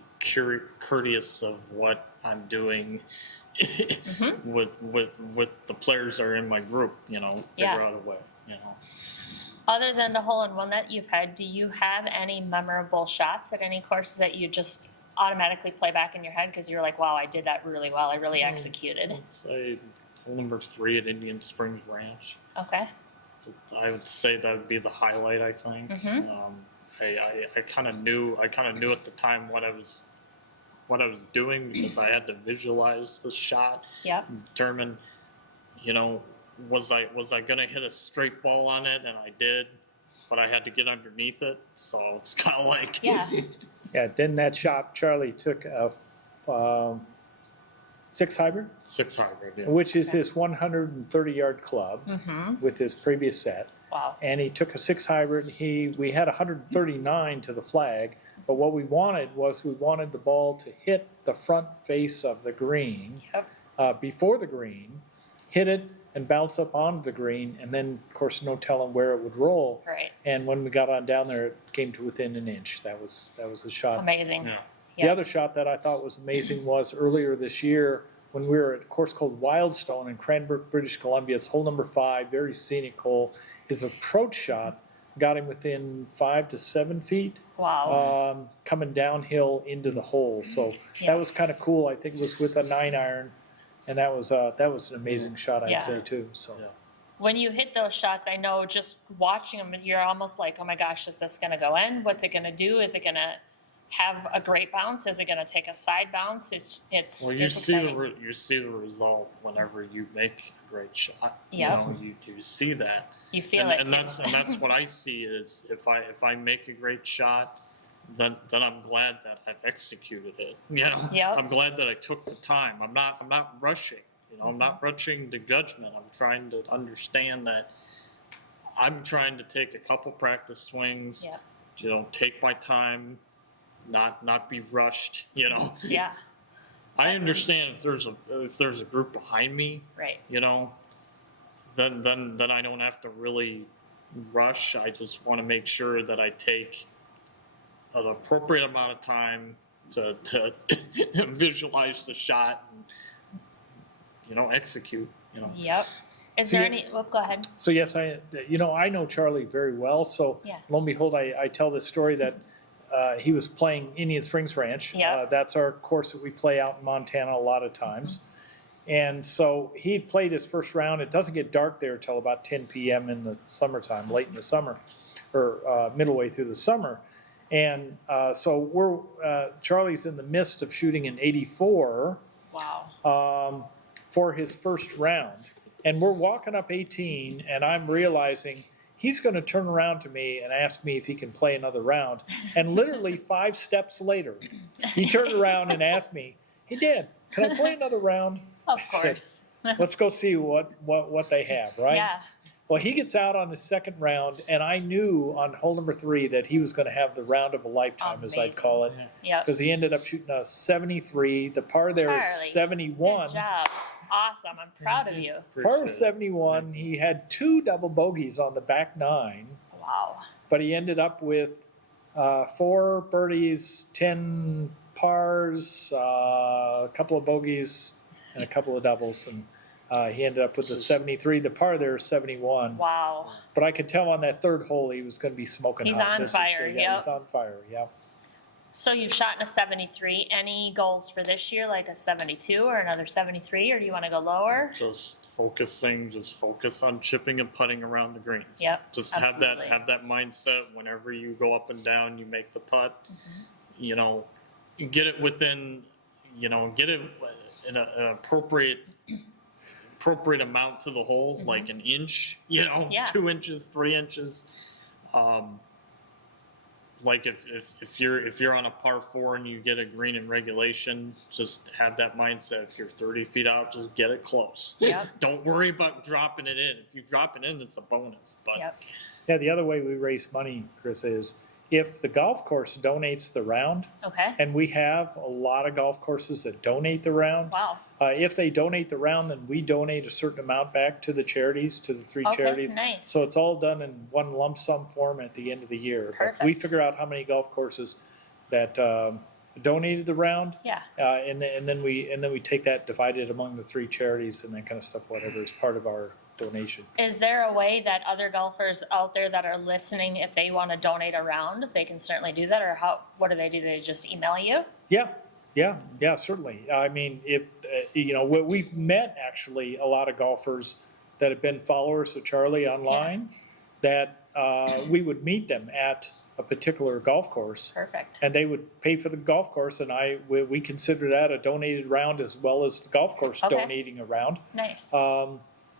courteous of what I'm doing with the players that are in my group. You know, figure Yeah. out a way. You know. Other than the hole-in-one that you've had, do you have any memorable shots at any courses that you just automatically play back in your head because you're like, wow, I did that really well. I really executed. Let's say hole number 3 at Indian Springs Ranch. Okay. I would say that would be the highlight. I think. I kind of knew at the time what I was doing because I had to visualize the shot, Yep. determine, you know, was I gonna hit a straight ball on it, and I did, but I had to get underneath it, so it's kind of like Yeah. Yeah, then that shot, Charlie took a 6 hybrid, 6 hybrid. Yeah. which is his 130-yard club with his previous set. Wow. And he took a 6 hybrid. We had 139 to the flag, but what we wanted the ball to hit the front face of the green Yep. before the green, hit it and bounce up onto the green, and then of course no telling where it would roll. Right. And when we got on down there, it came to within an inch. That was a shot. Amazing. Yeah. The other shot that I thought was amazing was earlier this year when we were at a course called Wildstone in Cranbrook, British Columbia. It's hole number 5, very scenic hole. his approach shot got him within 5 to 7 feet, Wow. coming downhill into the hole. So Yeah. that was kind of cool. I think it was with a 9-iron, and that was an amazing shot, I'd Yeah. say too. So. Yeah. When you hit those shots, I know just watching them, you're almost like, oh my gosh, is this going to go in? What's it going to do? Is it going to have a great bounce? Is it going to take a side bounce? Well, you it's see exciting. you see the result whenever you make a great shot. Yeah. You see that. You feel and, it and too. that's what I see is if I make a great shot, then I'm glad that I've executed it. Yep. I'm glad that I took the time. I'm not rushing. I'm not rushing to judgment. I'm trying to understand that I'm trying to take a couple practice swings. Yeah. Take my time, not be rushed. Yeah. I understand if there's a group behind me, Right. then I don't have to really rush. I just want to make sure that I take an appropriate amount of time to visualize the shot and execute. Yep. Is So there you- any? Well, go ahead. So yes, I know Charlie very well. So Yeah. lo and behold, I tell this story that he was playing Indian Springs Ranch. Yeah. That's our course that we play out in Montana a lot of times. And so he played his first round. It doesn't get dark there till about 10 p.m. in the summertime, late in the summer, or middle way through the summer. And so Charlie's in the midst of shooting an 84 Wow. for his first round. And we're walking up 18, and I'm realizing he's going to turn around to me and ask me if he can play another round. And literally 5 steps later, he turned around and asked me, "Hey, Dad, can I play another round?" Of I said, course. "Let's go see what they have," right? Yeah. Well, he gets out on the second round, and I knew on hole number 3 that he was going to have the round of a lifetime, as I'd call it, Yep. because he ended up shooting a 73. The par there is Charlie, 71. Good job. Awesome. I'm proud of you. Par was 71. He had 2 double bogeys on the back 9, Wow. but he ended up with 4 birdies, 10 pars, a couple of bogeys, and a couple of doubles, and he ended up with the 73. The par there is 71. Wow. But I could tell on that third hole he was going to be smoking He's hot. on This is- fire, Yeah, yep. he's on fire. Yeah. So you've shot in a 73. Any goals for this year, like a 72 or another 73, or do you want to go lower? Just focus on chipping and putting around the greens. Yep, Just absolutely. have that mindset whenever you go up and down, you make the putt. Get it within, get it in an appropriate amount to the hole, like an inch, Yeah. 2 inches, 3 inches. Like if you're on a par 4 and you get a green in regulation, just have that mindset. If you're 30 feet out, just get it close. Yep. Don't worry about dropping it in. If you drop it in, it's a bonus. But Yep. Yeah, the other way we raise money, Chris, is if the golf course donates the round, Okay. and we have a lot of golf courses that donate the round. Wow. If they donate the round, then we donate a certain amount back to the charities, to the 3 Okay, charities. nice. So it's all done in one lump sum form at the end of the year. But we Perfect. figure out how many golf courses that donated the round, Yeah. and then we take that, divide it among the 3 charities, and that kind of stuff. Whatever is part of our donation. Is there a way that other golfers out there that are listening, if they want to donate a round, they can certainly do that, or what do? They just email you? Yeah, certainly. I mean, if we've met actually a lot of golfers that have been followers of Charlie online, that we would meet them at a particular golf course, Perfect. and they would pay for the golf course, and we consider that a donated round as well as the golf course Okay. donating a round. Nice.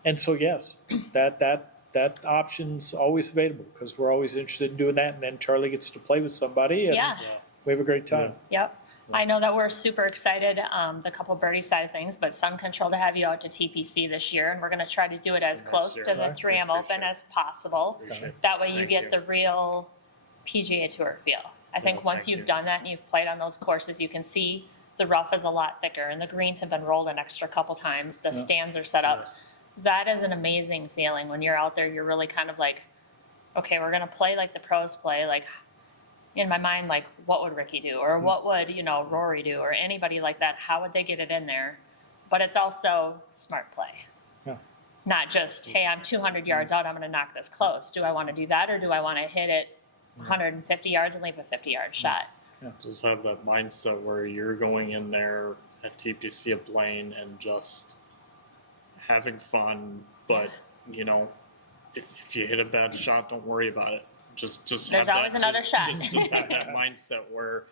And so yes, that option's always available because we're always interested in doing that, and then Charlie gets to play with somebody, and Yeah. we have a great time. Yep. I know that we're super excited, the couple birdie side of things, but Sun Control to have you out to TPC this year, and we're going to try to do it as Next close year, to the right? 3M Appreciate Open it. as possible. Appreciate it. That way you Thank get you. the real PGA Tour feel. I think Well, once thank you've you. done that and you've played on those courses, you can see the rough is a lot thicker and the greens have been rolled an extra couple times. The stands are set up. Yes. That is an amazing feeling when you're out there. You're really kind of like, okay, we're going to play like the pros play. Like in my mind, like what would Ricky do? Or what would, Rory do? Or anybody like that? How would they get it in there? But it's also smart play. Yeah. Not just, hey, I'm 200 yards out, I'm going to knock this close. Do I want to do that, or do I want to hit it 150 yards and leave a 50-yard shot? Just have that mindset where you're going in there at TPC of Blaine and just having fun, but you know, if you hit a bad shot, don't worry about it. Just There's have always another shot. Just have that mindset where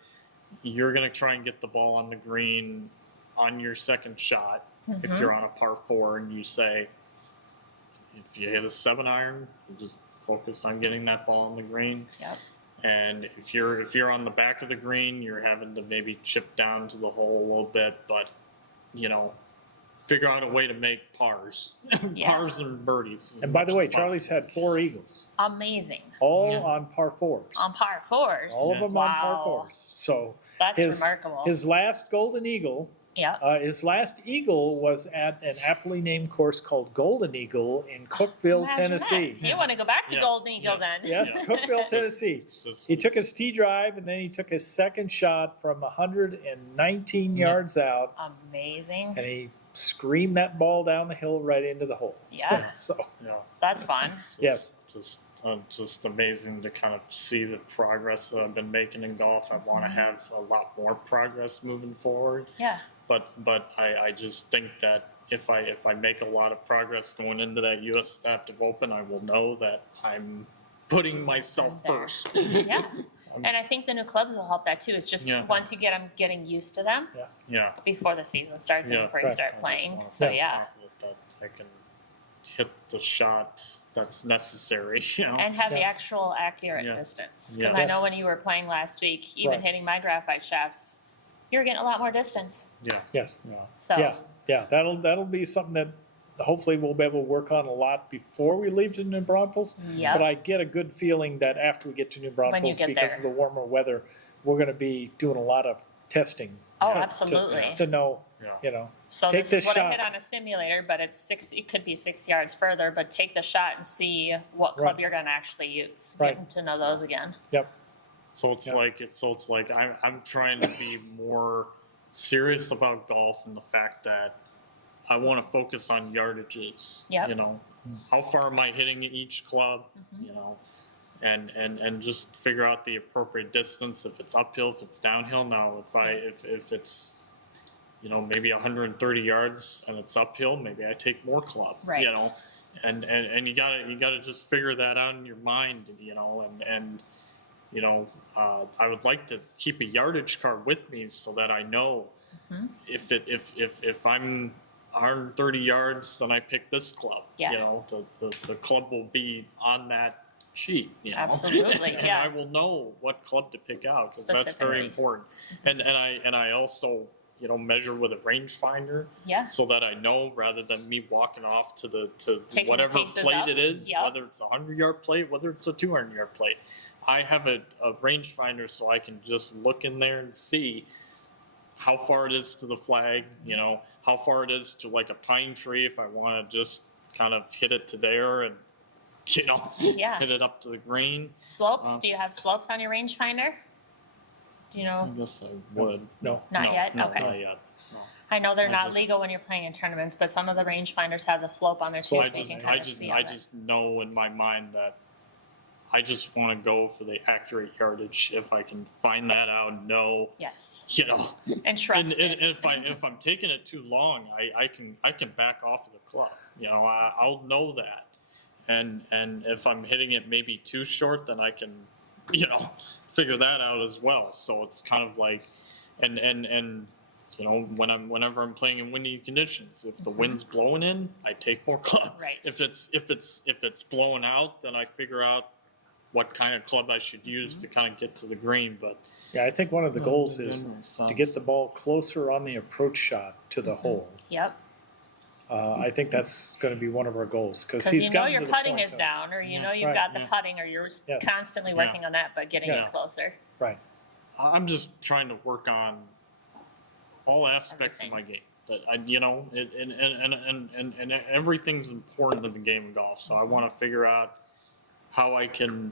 you're gonna try and get the ball on the green on your second shot. If you're on a par 4 and you say, if you hit a 7-iron, you just focus on getting that ball on the green. Yep. And if you're on the back of the green, you're having to maybe chip down to the hole a little bit, but you know, figure out a way to make pars, Yeah. pars and birdies. as And by the much way, as Charlie's possible. had 4 eagles, Amazing. all Yeah. on par 4s. On par 4s. All of them on par Wow. 4s. So That's his, remarkable. his last golden eagle, Yeah. his last eagle was at an aptly named course called Golden Eagle in Cookeville, Imagine Tennessee. that. You want to go back to Yeah. Golden Eagle Yeah. then? Yes, Cookeville, Tennessee. It's just- He took his tee drive and then he took his second shot from 119 yards out Amazing. and he screamed that ball down the hill right into the hole. Yeah. So, yeah. That's fun. It's Yes. just amazing to kind of see the progress that I've been making in golf. I want to have a lot more progress moving forward. Yeah. But I just think that if I make a lot of progress going into that U.S. Adaptive Open, I will know that I'm putting myself There. first. Yeah. And I think the new clubs will help that too. It's just Yeah. once you get them getting used to them yes. Yeah. before the season starts and Yeah. before you Right. start I playing. just So wanna feel yeah. confident that I can hit the shot that's necessary. You know. And have the Yeah. actual accurate Yeah. distance. Because Yeah. I know when you were playing last week, even Right. hitting my graphite shafts, you were getting a lot more distance. Yeah. Yes. Yeah. So Yeah. That'll be something that hopefully we'll be able to work on a lot before we leave to New Braunfels. Yep. But I get a good feeling that after we get to New Braunfels, get because there. of the warmer weather, we're going to be doing a lot of testing. Oh, to- absolutely. To know, Yeah. you know. So Take this is this what I shot. hit on a simulator, but it's 6. It could be 6 yards further. But take the shot and see what club Right. you're going to actually use. Right. Getting to know those again. Yep. So it's Yeah. like I'm trying to be more serious about golf and the fact that I want to focus on yardages. Yep. You know, how far am I hitting each club? You know, and just figure out the appropriate distance. If it's uphill, if it's downhill. Now, if it's maybe 130 yards and it's uphill, maybe I take more club. Right. You know, and you gotta just figure that out in your mind. You know, and I would like to keep a yardage card with me so that I know if I'm 130 yards, then I pick this club. Yeah. You know, the club will be on that sheet. You know? Absolutely, and yeah. I will know what club to pick out because that's very Specifically. important. And I also measure with a rangefinder Yeah. so that I know rather than me walking off to Taking the whatever paces plate up. it is, Yep. whether it's a 100-yard plate, whether it's a 200-yard plate. I have a rangefinder so I can just look in there and see how far it is to the flag, how far it is to like a pine tree if I want to just kind of hit it to there and, Yeah. hit it up to the green. Slopes? Do you have slopes on your rangefinder? Do you I know? guess I would. No. Not yet? No, Okay. not yet. No. I know they're I not just- legal when you're playing in tournaments, but some of the rangefinders have the slope on there too, So so you can kind of see all I that. just know in my mind that I just want to go for the accurate yardage. If I can find that out and know, Yes. and, And trust and it. if I'm taking it too long, I can back off of the club. I'll know that. And if I'm hitting it maybe too short, then I can, figure that out as well. So it's kind of like, and whenever I'm playing in windy conditions, if the wind's blowing in, I take more club. Right. If it's blowing out, then I figure out what kind of club I should use to kind of get to the green. But Yeah, I think one of the goals that is makes to sense. get the ball closer on the approach shot to the hole. Yep. I think that's going to be one of our goals because Because he's you know gotten your to the putting point is of- down, or you know you've Right. got the Yeah. putting, or you're Yes. constantly Yeah. working on that, but getting Yeah. it closer. Right. I'm just trying to work on all aspects of my game. That and everything's important in the game of golf. So I want to figure out how I can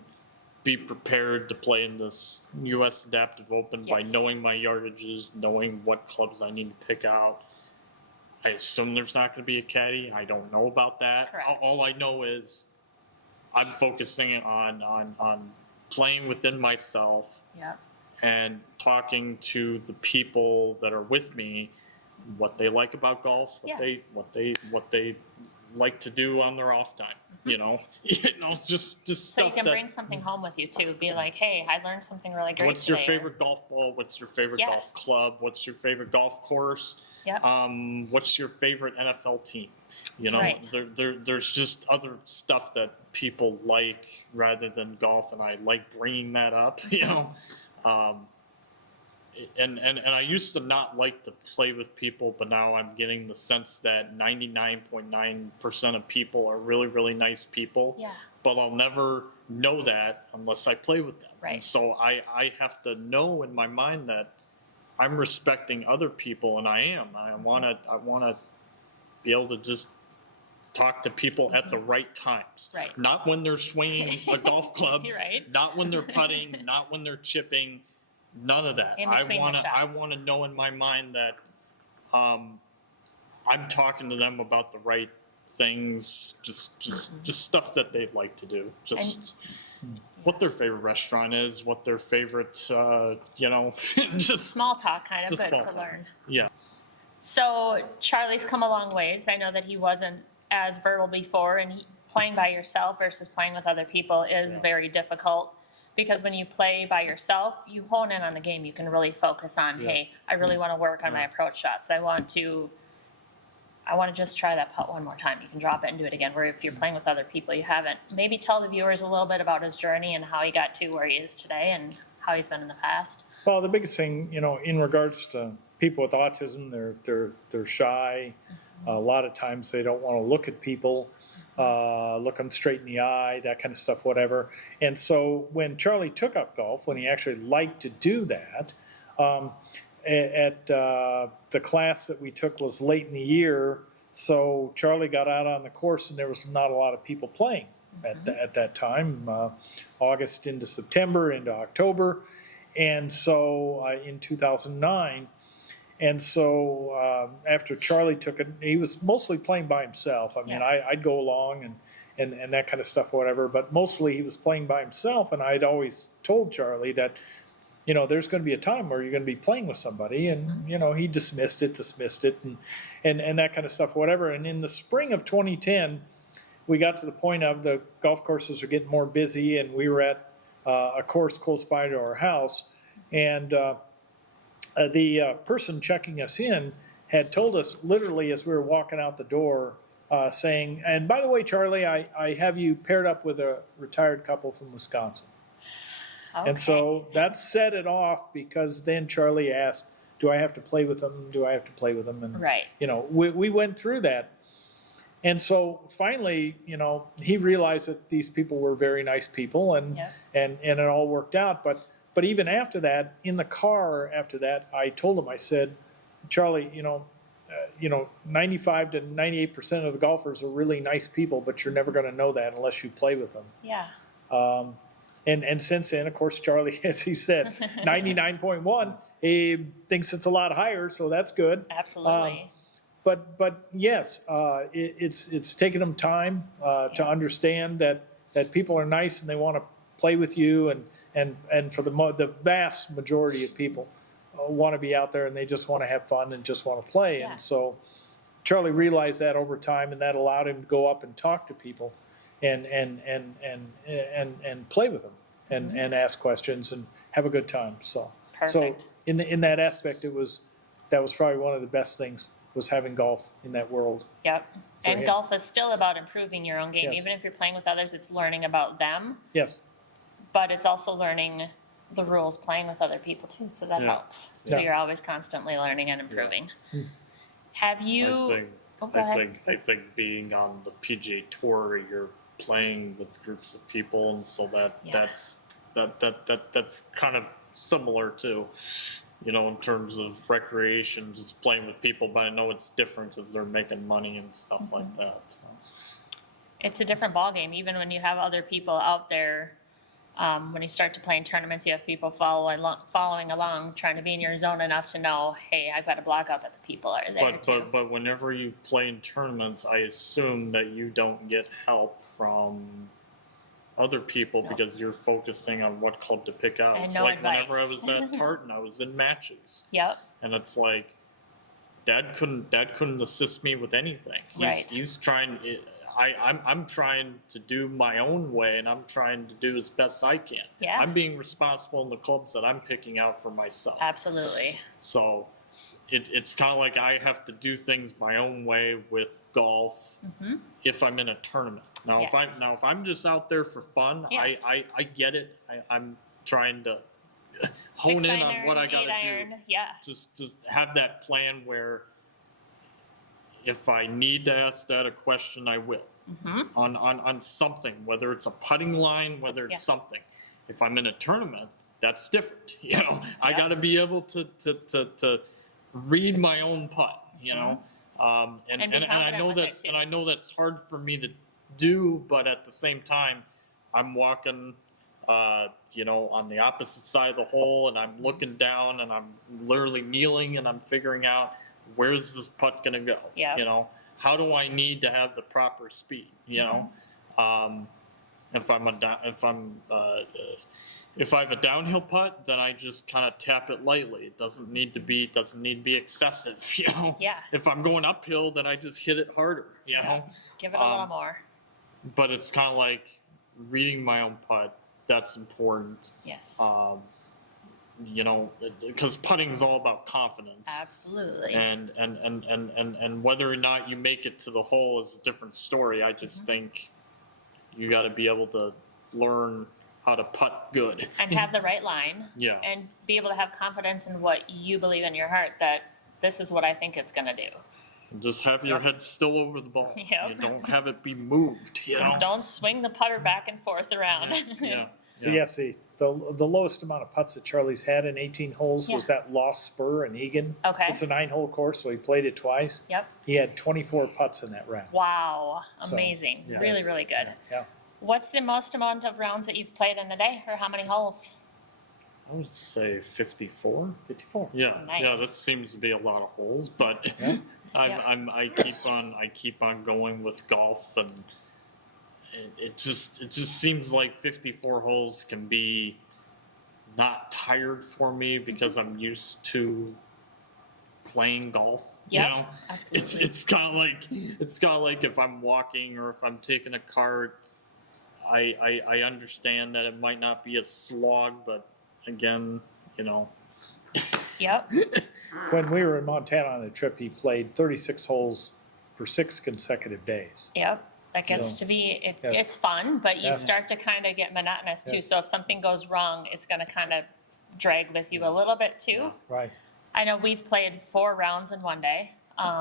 be prepared to play in this U.S. Adaptive Open by Yes. knowing my yardages, knowing what clubs I need to pick out, I assume there's not going to be a caddy. I don't know about that. Correct. All I know is I'm focusing on playing within myself Yeah. and talking to the people that are with me, what they like about golf, Yeah. what they like to do on their off time. Just So stuff you can bring that's- something home with you too. Be like, hey, I learned something really great What's your today. favorite golf ball? What's your favorite Yeah. golf club? What's your favorite golf course? Yep. What's your favorite NFL team? Right. There's just other stuff that people like rather than golf, and I like bringing that up. And I used to not like to play with people, but now I'm getting the sense that 99.9% of people are really, really nice people. Yeah. But I'll never know that unless I play with them. Right. And so I have to know in my mind that I'm respecting other people, and I am. I wanna be able to just talk to people at the right times. Right. Not when they're swinging a golf club. You're right. Not when they're putting. Not when they're chipping. None of that. In I between the wanna shots. know in my mind that I'm talking to them about the right things. Just stuff that they'd like to do. Just what their favorite restaurant is. What their favorite just Small talk, kind of Just good small to talk. learn. yeah. So Charlie's come a long ways. I know that he wasn't as verbal before, and playing by yourself versus playing with other people is Yeah. very difficult. Because when you play by yourself, you hone in on the game. You can really focus on, Yeah. hey, I really want to work on my approach shots. I want to just try that putt one more time. You can drop it and do it again. Where if you're playing with other people, you haven't. Maybe tell the viewers a little bit about his journey and how he got to where he is today and how he's been in the past. Well, the biggest thing, in regards to people with autism, they're shy. A lot of times they don't want to look at people, look them straight in the eye, that kind of stuff, whatever. And so when Charlie took up golf, when he actually liked to do that, at the class that we took was late in the year, so Charlie got out on the course and there was not a lot of people playing at that time, August into September into October, and so in 2009. And so after Charlie took it, he was mostly playing by himself. I mean, Yeah. I'd go along and that kind of stuff, whatever. But mostly he was playing by himself. And I'd always told Charlie that, there's going to be a time where you're going to be playing with somebody. And, he dismissed it, and that kind of stuff, whatever. And in the spring of 2010, we got to the point of the golf courses are getting more busy. And we were at a course close by to our house. And the person checking us in had told us literally as we were walking out the door, saying, and by the way, Charlie, I have you paired up with a retired couple from Wisconsin. Okay. And so that set it off because then Charlie asked, do I have to play with them? Do I have to play with them? And, Right. we went through that. And so finally, he realized that these people were very nice people and, Yep. and it all worked out. But even after that, in the car after that, I told him, I said, Charlie, 95 to 98% of the golfers are really nice people, but you're never going to know that unless you play with them. Yeah. And since then, of course, Charlie, as he said, 99.1, he thinks it's a lot higher, so that's good. Absolutely. But yes, it's taken them time to understand that people are nice and they want to play with you, and for the vast majority of people want to be out there and they just want to have fun and just want to play. Yeah. And so Charlie realized that over time, and that allowed him to go up and talk to people and play with them and ask questions and have a good time. So Perfect. in that aspect, that was probably one of the best things, was having golf in that world. Yep. And him. golf is still about improving your own game. Yes. Even if you're playing with others, it's learning about them, Yes. but it's also learning the rules playing with other people too, so that Yeah. helps. So Yeah. you're always constantly learning and improving. Have you... I go ahead. think being on the PGA Tour, you're playing with groups of people, and so Yeah. that's kind of similar to, in terms of recreation, just playing with people. But I know it's different because they're making money and stuff Mm-hmm. like that. So. It's a different ballgame, even when you have other people out there When you start to play in tournaments, you have people following along, trying to be in your zone enough to know, hey, I've got to block out that the people are there too. But whenever you play in tournaments, I assume that you don't get help from other people No. because you're focusing on what club to pick out. And It's no like advice. whenever I was at Tartan, I was in matches, Yep. and it's like Dad couldn't assist me with anything. Right. He's trying. I'm trying to do my own way, and I'm trying to do as best I can. Yeah. I'm being responsible in the clubs that I'm picking out for myself. Absolutely. So it's kind of like I have to do things my own way with golf if I'm in a tournament. Now, Yes. if I'm just out there for fun, Yeah. I get it. I'm trying to hone in on what I got to do. Yeah. Just have that plan where if I need to ask Dad a question, I will on something, whether it's a putting line, whether it's something. If I'm in a tournament, that's different. You know, I got to be able to read my own putt. You know, and And be I know confident with it, that's too. and I know that's hard for me to do, but at the same time, I'm walking. You know, on the opposite side of the hole, and I'm looking down, and I'm literally kneeling, and I'm figuring out where's this putt gonna go. Yeah. You know, how do I need to have the proper speed? You know, if I have a downhill putt, then I just kind of tap it lightly. It doesn't need to be excessive. You know. Yeah. If I'm going uphill, then I just hit it harder. You know. Give it a little more. But it's kind of like reading my own putt. That's important. Yes. You know, because putting is all about confidence. Absolutely. And whether or not you make it to the hole is a different story. I just think you got to be able to learn how to putt good. And have the right line. Yeah. And be able to have confidence in what you believe in your heart that this is what I think it's going to do. Just have your head still over the ball. Yep. You don't have it be moved. You know. Don't swing the putter back and forth around. Yeah. So see, the lowest amount of putts that Charlie's had in 18 holes was at Lost Spur in Egan. Okay. It's a 9-hole course, so he played it twice. Yep. He had 24 putts in that round. Wow. So, Amazing. yeah. Really, really good. Yeah. What's the most amount of rounds that you've played in a day, or how many holes? I would say 54. 54. Yeah, Nice. yeah, that seems to be a lot of holes, but Yeah. I keep on going with golf, and it just seems like 54 holes can be not tired for me because I'm used to playing golf. Yep, You know, absolutely. it's kind of like if I'm walking or if I'm taking a cart. I understand that it might not be a slog, but again, you know. Yep. When we were in Montana on a trip, he played 36 holes for 6 consecutive days. Yep. That gets So, to be, yes. it's fun, but you Yeah. start to kind of get monotonous too. Yes. So if something goes wrong, it's going to kind of drag with you a little bit too. Yeah. Right. I know we've played 4 rounds in one day.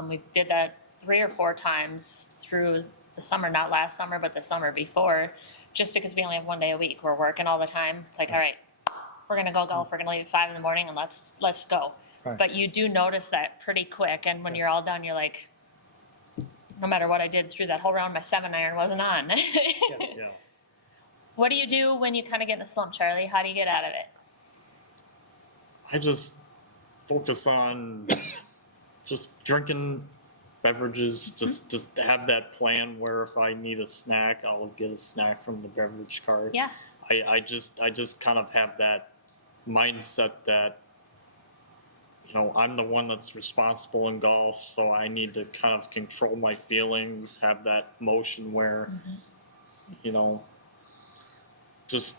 We did that 3 or 4 times through the summer, not last summer, but the summer before, just because we only have 1 day a week. We're working all the time. It's like, all right, we're going to go golf. We're going to leave at 5 in the morning and let's go. Right. But you do notice that pretty quick. And when Yes. you're all done, you're like, no matter what I did through that whole round, my 7-iron wasn't on. Yeah. What do you do when you kind of get in a slump, Charlie? How do you get out of it? I just focus on just drinking beverages, just have that plan where if I need a snack, I'll get a snack from the beverage cart. Yeah. I just kind of have that mindset that, you know, I'm the one that's responsible in golf, so I need to kind of control my feelings, have that motion where, you know, just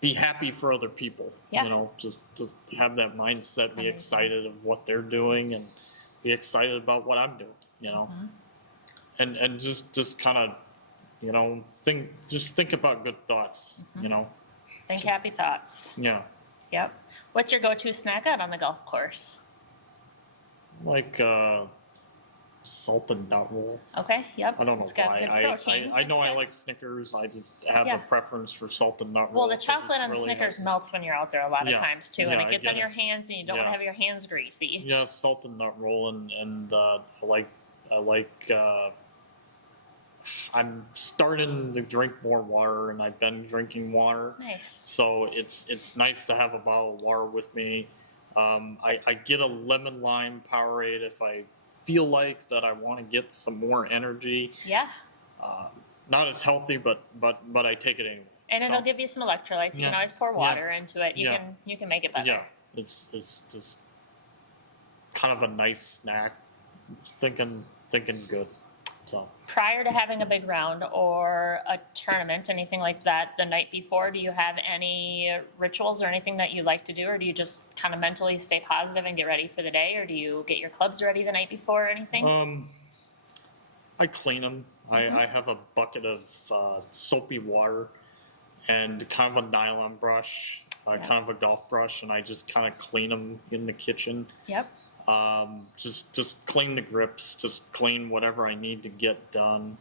be happy for other people. Yeah. You know, just have that mindset, be Amazing. excited of what they're doing and be excited about what I'm doing, you know. And just kind of, you know, think about good thoughts, you know. Think happy thoughts. Yeah. Yep. What's your go-to snack out on the golf course? Like salted nut roll. Okay. Yep. I don't know It's got why. good I protein. know That's I good. like Snickers. I just have Yeah. a preference for salted nut roll. Well, the 'cause chocolate it's on the really Snickers healthy. melts when you're out there a lot of Yeah. times too, Yeah, and it I gets get on your it. hands, and you don't want to Yeah. have your hands greasy. Yeah, salted nut roll and I like I'm starting to drink more water, and I've been drinking water. Nice. So it's nice to have a bottle of water with me. I get a lemon lime Powerade if I feel like that I want to get some more energy. Yeah. Not as healthy, but I take it anyway. And So, it'll give you some electrolytes. You Yeah. can always pour water into it. You Yeah. can make it better. yeah, it's just kind of a nice snack. Thinking good. So Prior to having a big round or a tournament, anything like that, the night before, do you have any rituals or anything that you like to do, or do you just kind of mentally stay positive and get ready for the day, or do you get your clubs ready the night before or anything? I clean them. I have a bucket of soapy water and kind of a nylon brush, Yeah. kind of a golf brush, and I just kind of clean them in the kitchen. Yep. Just clean the grips, just clean whatever I need to get done.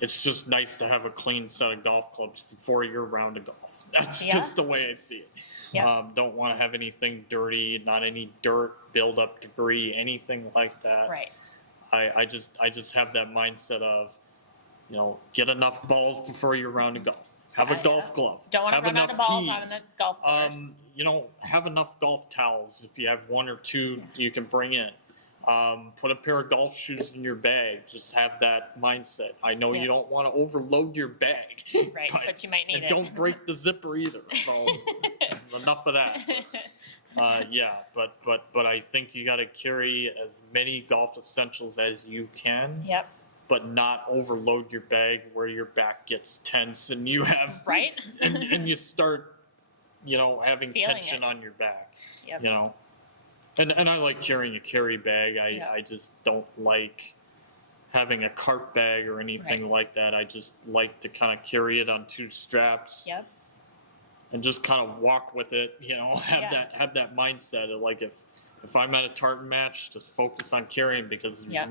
It's just nice to have a clean set of golf clubs before your round of golf. That's Yeah. just the way I see it. Yep. Don't want to have anything dirty, not any dirt, build up debris, anything like that. Right. I just have that mindset of, get enough balls before your round of golf. Have a golf glove. Don't want to have run out enough of balls tees. out on the golf course. Have enough golf towels. If you have one or two, you can bring in. Put a pair of golf shoes in your bag. Just have that mindset. I know Yeah. you don't want to overload your bag, Right, but you might need and it. don't break the zipper either. So enough of that. But I think you got to carry as many golf essentials as you can. Yep. But not overload your bag where your back gets tense and you have Right. and you start having Feeling tension it. on your back. Yep. And I like carrying a carry bag. Yep. I just don't like having a cart bag or anything Right. like that. I just like to kind of carry it on two straps. Yep. And just kind of walk with it, have Yeah. that mindset of like if I'm at a tartan match, just focus on carrying because Yep.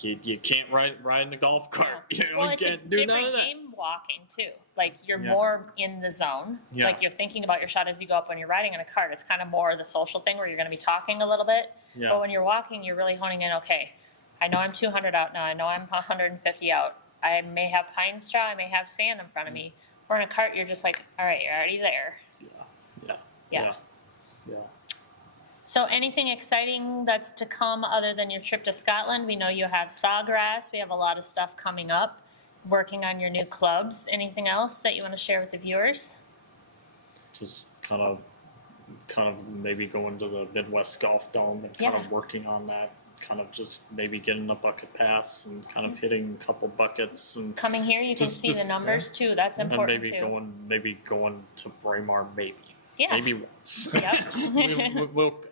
you can't ride in a golf cart. Well, You it's can't a do none different of that. game walking too. Like you're Yeah. more in the zone. Yeah. Like you're thinking about your shot as you go up. When you're riding in a cart, it's kind of more the social thing where you're going to be talking a little bit. Yeah. But when you're walking, you're really honing in. Okay, I know I'm 200 out now. I know I'm 150 out. I may have pine straw. I may have sand in front of me. Or in a cart, you're just like, all right, you're already there. Yeah. So anything exciting that's to come other than your trip to Scotland? We know you have Sawgrass. We have a lot of stuff coming up. Working on your new clubs. Anything else that you want to share with the viewers? Just kind of maybe going to the Midwest Golf Dome and kind Yeah. of working on that. Kind of just maybe getting the bucket pass and kind of hitting a couple buckets and Coming here, you can Just- see just- the numbers too. That's and important maybe too. going to Braemar maybe. Yeah. Maybe once. Yep.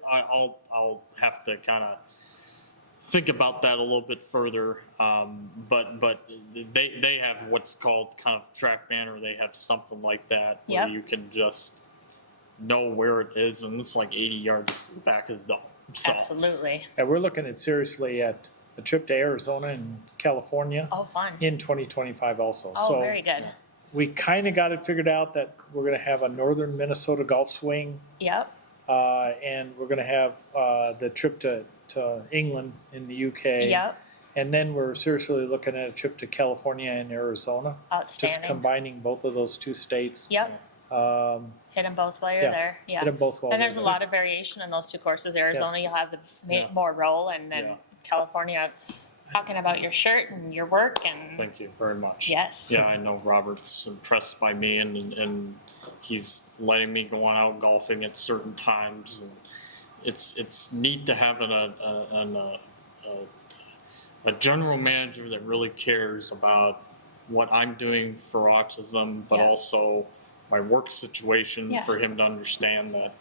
I'll have to kind of think about that a little bit further. But they have what's called kind of TrackMan, or they have something like that where Yep. you can just know where it is, and it's like 80 yards to the back of the dome. So, Absolutely. And we're looking at seriously at a trip to Arizona and California Oh, fun. in 2025 also. Oh, So very good. we kind of got it figured out that we're going to have a northern Minnesota golf swing, Yep. and we're going to have the trip to England in the UK. Yep. And then we're seriously looking at a trip to California and Arizona. Just Outstanding. combining both of those two states. Yep. Um, Hit them both while you're Yeah. there. Yeah. Hit 'em both while And there's a we're lot of variation in those two courses. Arizona, you'll have the Yeah. more roll, and then Yeah. California, it's talking about your shirt and your work and thank you very much. yes. Yeah, I know Robert's impressed by me, and he's letting me go out golfing at certain times, and it's neat to have a general manager that really cares about what I'm doing for autism, but Yeah. also my work situation, Yeah. for him to understand that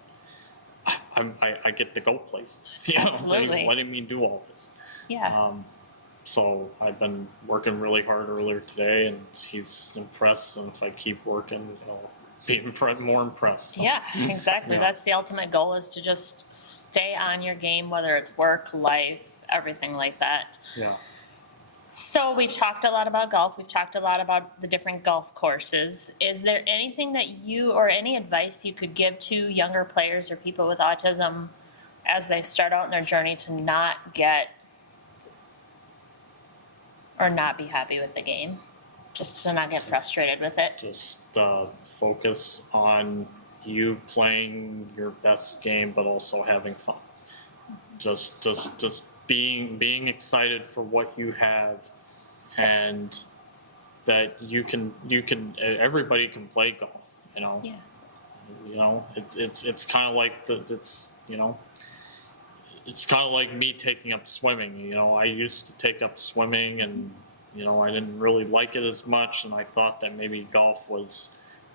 I get to go places. That Absolutely. he's letting me do all this. Yeah. So I've been working really hard earlier today, and he's impressed. And if I keep working, be more impressed. So, Yeah, exactly. Yeah. That's the ultimate goal, is to just stay on your game, whether it's work, life, everything like that. Yeah. So we've talked a lot about golf. We've talked a lot about the different golf courses. Is there anything that you, or any advice you could give to younger players or people with autism as they start out in their journey to not get or not be happy with the game, just to not get frustrated with it. Just focus on you playing your best game, but also having fun. Just being excited for what you have, and that you can everybody can play golf. Yeah. It's kind of like it's kind of like me taking up swimming. I used to take up swimming, and I didn't really like it as much, and I thought that maybe golf was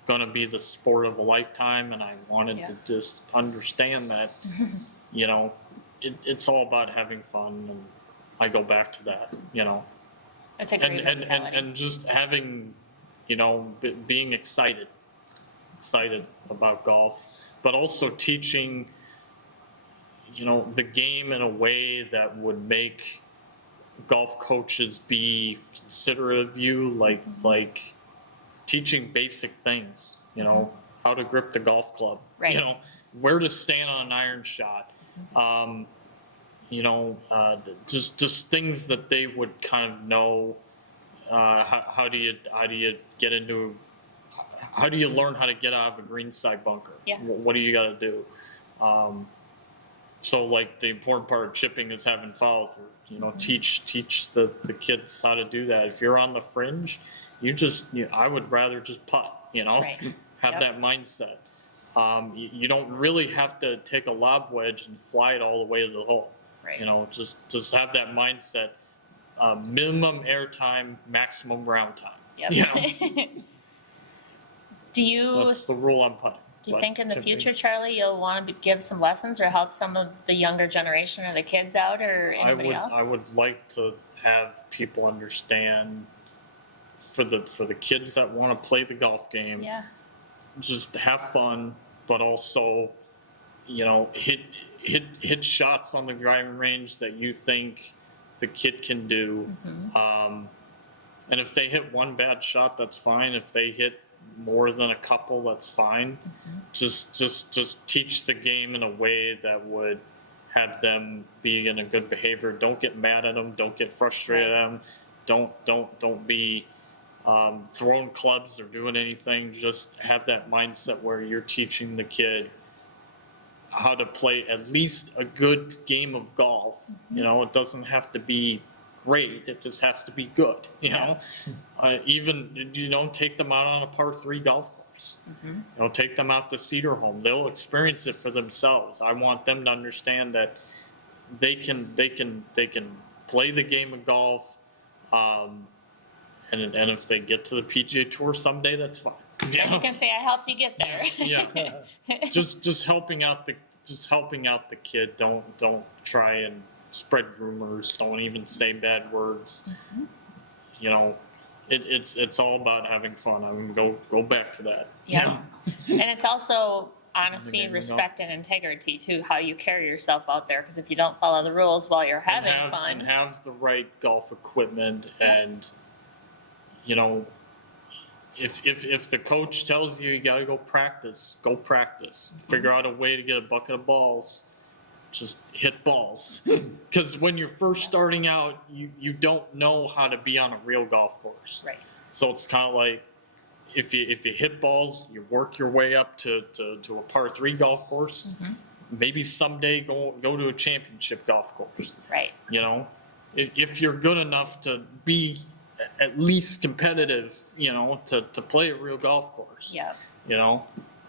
going to be the sport of a lifetime, and I wanted to just understand that it's all about having fun, and I go back to that. It's a great mentality. And just having being excited about golf, but also teaching the game in a way that would make golf coaches be considerate of you, like teaching basic things, how to grip the golf club, Right. Where to stand on an iron shot, just things that they would kind of know. How do you get into? How do you learn how to get out of a greenside bunker? Yeah. What do you got to do? So like the important part of chipping is having follow through. Teach the kids how to do that. If you're on the fringe, I would rather just putt. Right. Have that mindset. You don't really have to take a lob wedge and fly it all the way to the hole. Right. Just have that mindset. Minimum air time, maximum ground time. Yep. That's the rule on putting. Do you think in the future, Charlie, you'll want to give some lessons or help some of the younger generation or the kids out, or anybody else? I would like to have people understand, for the kids that want to play the golf game, just have fun, but also, hit shots on the driving range that you think the kid can do. And if they hit one bad shot, that's fine. If they hit more than a couple, that's fine. Just teach the game in a way that would have them be in a good behavior. Don't get mad at them. Don't get frustrated at them. Don't be throwing clubs or doing anything. Just have that mindset where you're teaching the kid how to play at least a good game of golf. It doesn't have to be great. It just has to be good. Even take them out on a par 3 golf course. Take them out to Cedar Home. They'll experience it for themselves. I want them to understand that they can play the game of golf. And if they get to the PGA Tour someday, that's fine. You can say, "I helped you get there." Just helping out the kid. Don't try and spread rumors. Don't even say bad words. It's all about having fun. I'm gonna go back to that. And it's also honesty, respect, and integrity too. How you carry yourself out there, because if you don't follow the rules while you're having fun, and have the right golf equipment, and if the coach tells you gotta go practice, figure out a way to get a bucket of balls, just hit balls. Because when you're first starting out, you don't know how to be on a real golf course. Right. So it's kind of like, if you hit balls, you work your way up to a par 3 golf course. Maybe someday go to a championship golf course. Right. If you're good enough to be at least competitive, to play a real golf course. But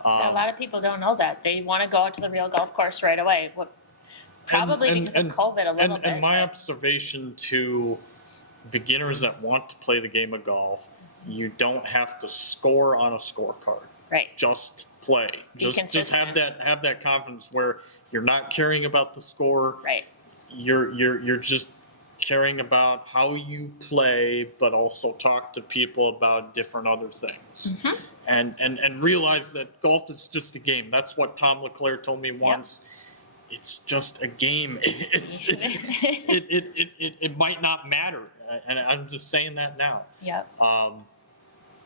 a lot of people don't know that. They want to go out to the real golf course right away. Probably because of COVID a little bit. And my observation to beginners that want to play the game of golf, you don't have to score on a scorecard. Right. Just play. Just have that confidence where you're not caring about the score. Right. You're just caring about how you play, but also talk to people about different other things. And realize that golf is just a game. That's what Tom LeClaire told me once. It's just a game. It might not matter, and I'm just saying that now.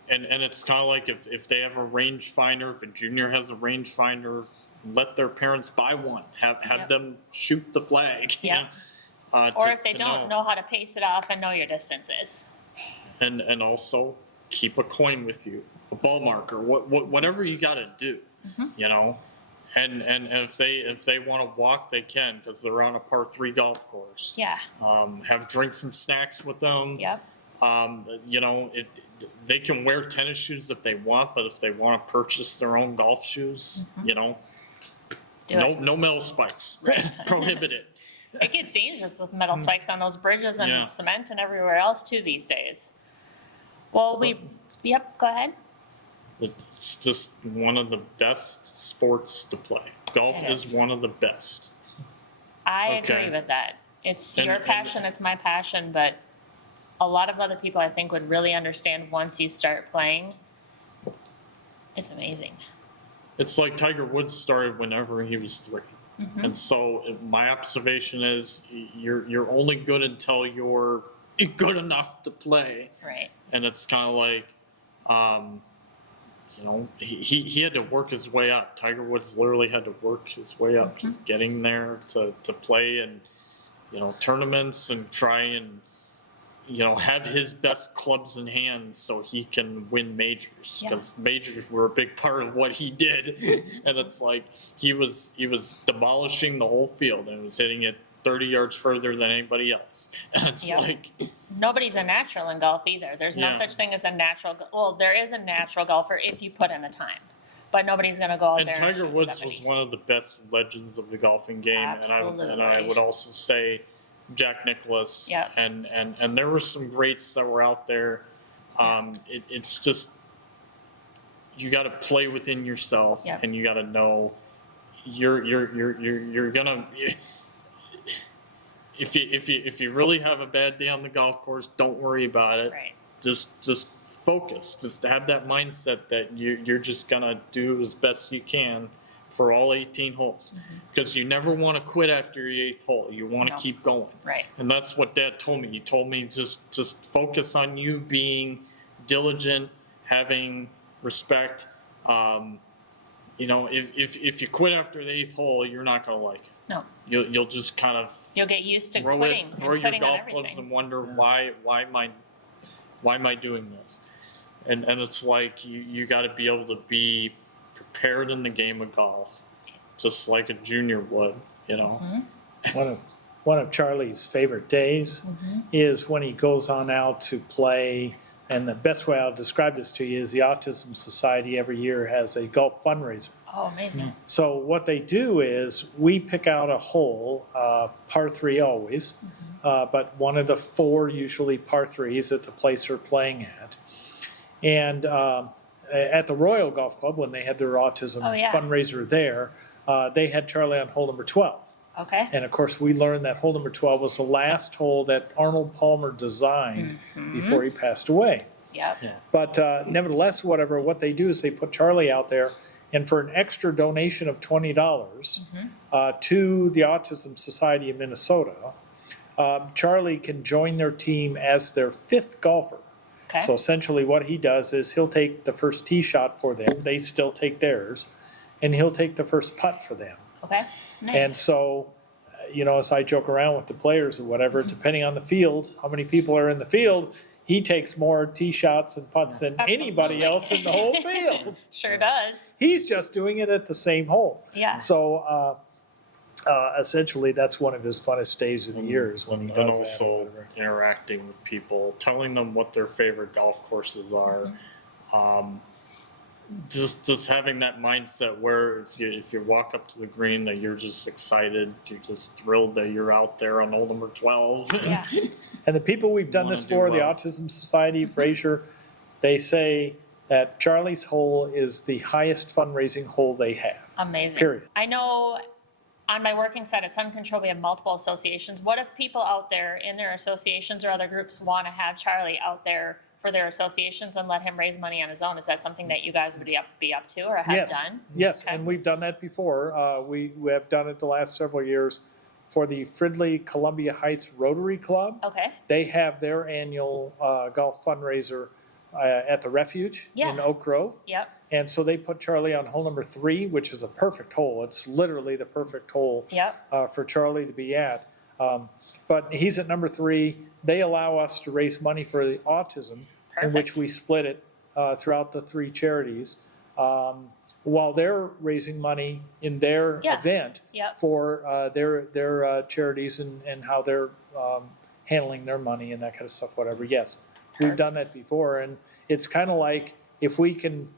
And it's kind of like if they have a rangefinder, if a junior has a rangefinder, let their parents buy one. Have them shoot the flag. Or if they don't know how to pace it off and know your distances. And also keep a coin with you, a ball marker, whatever you got to do, you know. And if they want to walk, they can, because they're on a par 3 golf course. Yeah. Have drinks and snacks with them. Yep. You know, they can wear tennis shoes if they want, but if they want to purchase their own golf shoes, you know, no metal spikes, Right. prohibit it. It gets dangerous with metal spikes on those bridges and cement and everywhere else too these days. Well, yep, go ahead. It's just one of the best sports to play. Golf is one of the best. I agree with that. It's your passion, it's my passion, but a lot of other people I think would really understand once you start playing. It's amazing. It's like Tiger Woods started whenever he was 3. And so my observation is you're only good until you're good enough to play. Right. And it's kind of like, you know, he had to work his way up. Tiger Woods literally had to work his way up, just getting there to play and, you know, tournaments and try and, you know, have his best clubs in hand so he can win majors, because majors were a big part of what he did. And it's like he was demolishing the whole field and was hitting it 30 yards further than anybody else. And it's like nobody's a natural in golf either. There's no such thing as a natural. Well, there is a natural golfer if you put in the time, but nobody's going to go out and there. Tiger and Woods 70. was one of the best legends of the golfing game. Absolutely. And I would also say Jack Nicklaus, and there were some greats that were out there. It's just, you got to play within yourself, and you got to know you're gonna. If you really have a bad day on the golf course, don't worry about it. Right. Just focus. Just have that mindset that you're just gonna do as best you can for all 18 holes, because you never want to quit after your 8th hole. You want to keep going. Right. And that's what Dad told me. He told me just focus on you being diligent, having respect. You know, if you quit after the 8th hole, you're not gonna like it. No. You'll just kind of You'll get used to throw quitting. your and golf clubs and wonder why am I doing this? And it's like you got to be able to be prepared in the game of golf, just like a junior would, you know. One of Charlie's favorite days is when he goes on out to play, and the best way I'll describe this to you is the Autism Society every year has a golf fundraiser. Oh, amazing. So what they do is we pick out a hole, par 3 always, but one of the 4 usually par 3s at the place they're playing at. And at the Royal Golf Club, when they had their autism fundraiser there, they had Charlie on hole number 12. Okay. And of course, we learned that hole number 12 was the last hole that Arnold Palmer designed before he passed away. Yep. But nevertheless, what they do is they put Charlie out there, and for an extra donation of $20 to the Autism Society of Minnesota, Charlie can join their team as their 5th golfer. Okay. So essentially what he does is he'll take the first tee shot for them, they still take theirs, and he'll take the first putt for them. Okay. Nice. And so, you know, as I joke around with the players or whatever, depending on the field, how many people are in the field, he takes more tee shots and putts than anybody else in the whole field. Sure does. He's just doing it at the same hole. Yeah. So essentially, that's one of his funnest days of the year is when he does and that. also interacting with people, telling them what their favorite golf courses are. Just having that mindset where if you walk up to the green, that you're just excited, you're just thrilled that you're out there on hole number 12. Yeah. And the people we've done this for, the Autism Society, Fraser, they say that Charlie's hole is the highest fundraising hole they have. Amazing. Period. I know on my working side at Sun Control, we have multiple associations. What if people out there in their associations or other groups want to have Charlie out there for their associations and let him raise money on his own? Is that something that you guys would be up to or have done? Yes, Okay. and we've done that before. We have done it the last several years for the Fridley Columbia Heights Rotary Club. Okay. They have their annual golf fundraiser at the Refuge in Oak Grove. Yep. And so they put Charlie on hole number 3, which is a perfect hole. It's literally the perfect hole Yep. for Charlie to be at. But he's at number 3. They allow us to raise money for the autism, in which Perfect. we split it throughout the 3 charities. While they're raising money in their Yeah. event Yep. for their charities and how they're handling their money and that kind of stuff, whatever. Yes, we've done that before, and it's kind of like if we can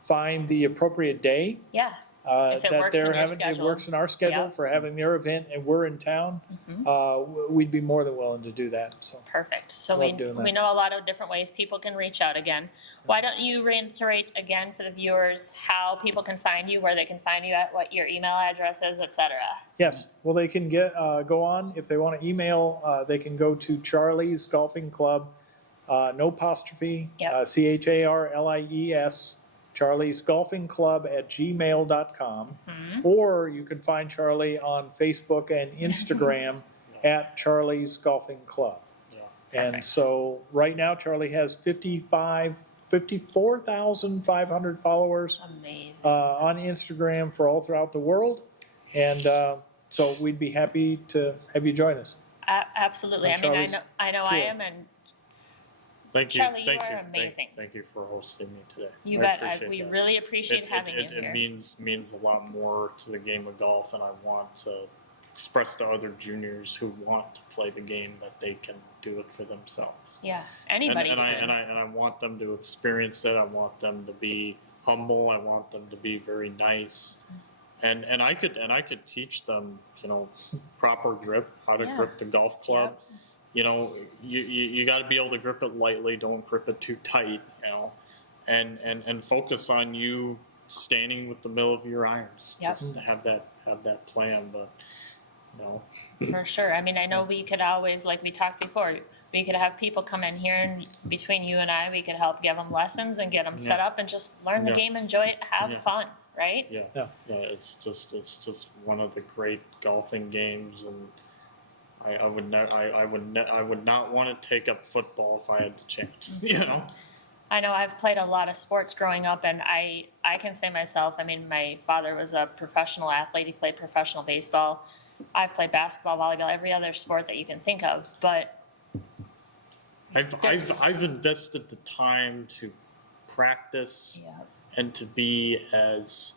find the appropriate day Yeah. If it that works in they're your having, it schedule. works in our schedule Yep. for having their event, and we're in town, we'd be more than willing to do that. So Perfect. So Love doing that. we know a lot of different ways people can reach out again. Why don't you reiterate again for the viewers how people can find you, where they can find you at, what your email address is, etc. yes, well, they can go on if they want to email. They can go to Charlie's Golfing Club, no apostrophe, Yep. CHARLIES, Charlie's Golfing Club at gmail.com. Or you can find Charlie on Facebook and Instagram at Charlie's Golfing Club. Yeah. And Perfect. so right now, Charlie has 54,500 followers Amazing. on Instagram for all throughout the world. And so we'd be happy to have you join us. Absolutely. I on mean, Charlie's I know I tour. am, and Thank you. Charlie, you thank are you. amazing. Thank you for hosting me today. you I bet. appreciate We that. really appreciate having you here. It means a lot more to the game of golf, and I want to express to other juniors who want to play the game that they can do it for themselves. Yeah. Anybody and can. I want them to experience it. I want them to be humble. I want them to be very nice. And I could teach them, proper grip, how to Yeah. grip the golf club. You got to be able to grip it lightly. Don't grip it too tight. And focus on you standing with the middle of your irons. Yep. Just to have that plan. But For sure. I mean, I know we could always, like we talked before, we could have people come in here, and between you and I, we could help give them lessons and get them set Yeah. up and just learn the Yeah. game, enjoy it, have Yeah. fun, right? yeah, Yeah. it's just one of the great golfing games, and I would not want to take up football if I had the chance. I know I've played a lot of sports growing up, and I can say myself, I mean, my father was a professional athlete. He played professional baseball. I've played basketball, volleyball, every other sport that you can think of, but there's- I've invested the time to practice yeah, and to be as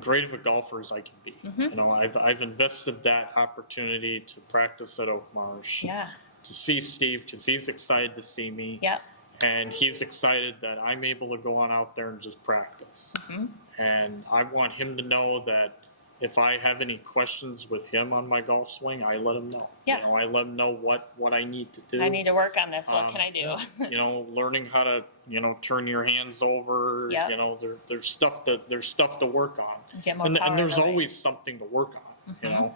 great of a golfer as I can be. I've invested that opportunity to practice at Oak Marsh, yeah, to see Steve because he's excited to see me. yeah, And he's excited that I'm able to go on out there and just practice. And I want him to know that if I have any questions with him on my golf swing, I let him know. Yeah. I let him know what I need to do. I need to work on this. What can I do? Learning how to, turn your hands over. Yep. There's stuff to work on. Get more And power in there's the always something to work on.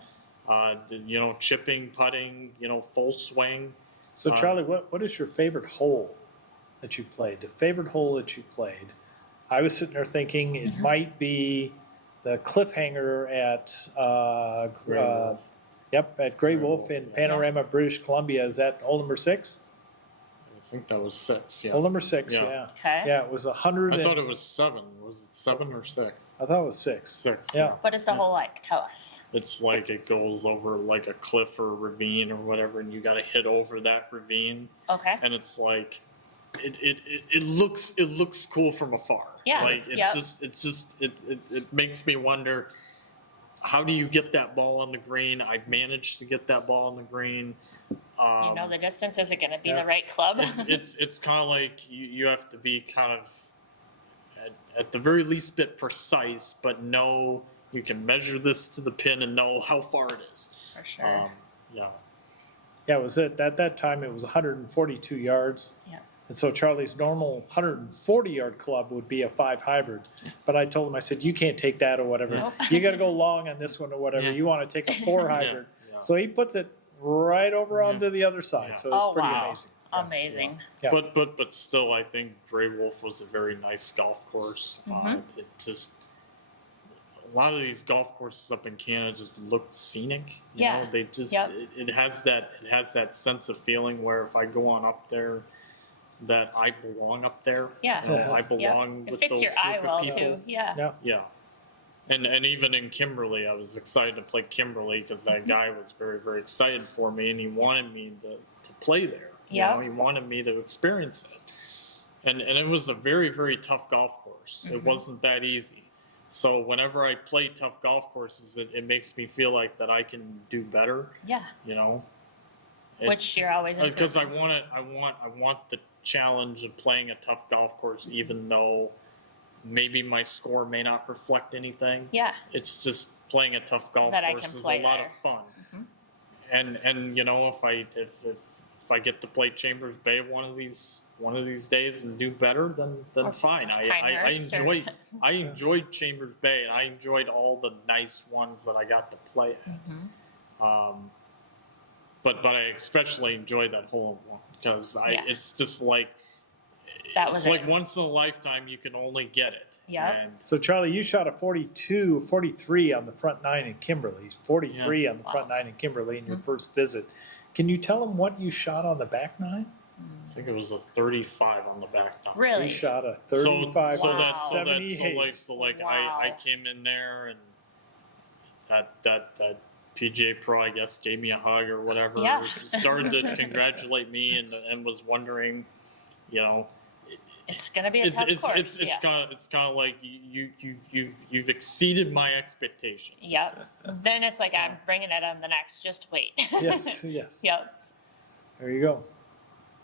Chipping, putting, full swing. So Charlie, what is your favorite hole that you played? The favorite hole that you played? I was sitting there thinking it might be the cliffhanger at Grey Wolf. at Grey Wolf in Panorama, British Columbia. Is that hole number 6? I think that was 6. Yeah. Hole number 6, Yeah. yeah. Okay. Yeah, it was 100. I thought it was 7. Was it 7 or 6? I thought it was 6. 6. Yeah. What is the whole like? Tell us. It's like it goes over like a cliff or a ravine or whatever, and you got to hit over that ravine, Okay. and it's like it looks cool from afar. Yeah, Like it makes me wonder, how do you get that ball on the green? I've managed to get that ball on the green. You know the distance. Is it going to be yeah. the right club? It's kind of like you have to be kind of at the very least bit precise, but know you can measure this to the pin and know how far it is. For sure. Yeah, it was at that time it was 142 yards. Yeah. And so Charlie's normal 140-yard club would be a 5 hybrid. But I told him, I said, you can't take that or whatever. Nope. You got to go long on this one or whatever. Yeah. You want to take a 4 hybrid. Yeah. So he puts it right over onto the other side. Yeah. So it's Oh, pretty wow. amazing. Amazing. Yeah. But still, I think Grey Wolf was a very nice golf course. It just a lot of these golf courses up in Canada just look scenic. You Yeah. know, they just Yep. it has that sense of feeling where if I go on up there, that I belong up there. Yeah. You know, I Yep. belong It with fits those your group eye of well people. too. Yeah. Yeah. Yeah. And even in Kimberly, I was excited to play Kimberly because that guy was very, very excited for me, and he wanted me to play there. Yep. He wanted me to experience it. And it was a very, very tough golf course. It wasn't that easy. So whenever I play tough golf courses, it makes me feel like that I can do better. Yeah. You know, Which you're always improving. because I want the challenge of playing a tough golf course, even though maybe my score may not reflect anything. Yeah. It's just playing a tough golf That I course can is play a lot there. of fun. And you know, if I get to play Chambers Bay one of these days and do better, then Or fine. I Pinehurst or- enjoyed Chambers Bay, and I enjoyed all the nice ones that I got to play at. But I especially enjoyed that hole in one because Yeah. it's just like That was it's like it. once in a lifetime you can only get it. Yep. And So Charlie, you shot a 43 on the front nine in Kimberly, 43 on the front nine in Kimberly in your first visit. Can you tell them what you shot on the back nine? I think it was a 35 on the back nine. Really? You shot a 35 so on that, a so 78. Wow. I came in there and that PGA Pro, I guess, gave me a hug or whatever. Yeah. Started to congratulate me and was wondering, you know, It's gonna be a tough course. it's kind of like you've exceeded my expectations. Yep. Then it's like I'm bringing it on the next. Just wait. Yes, yes. Yep. There you go.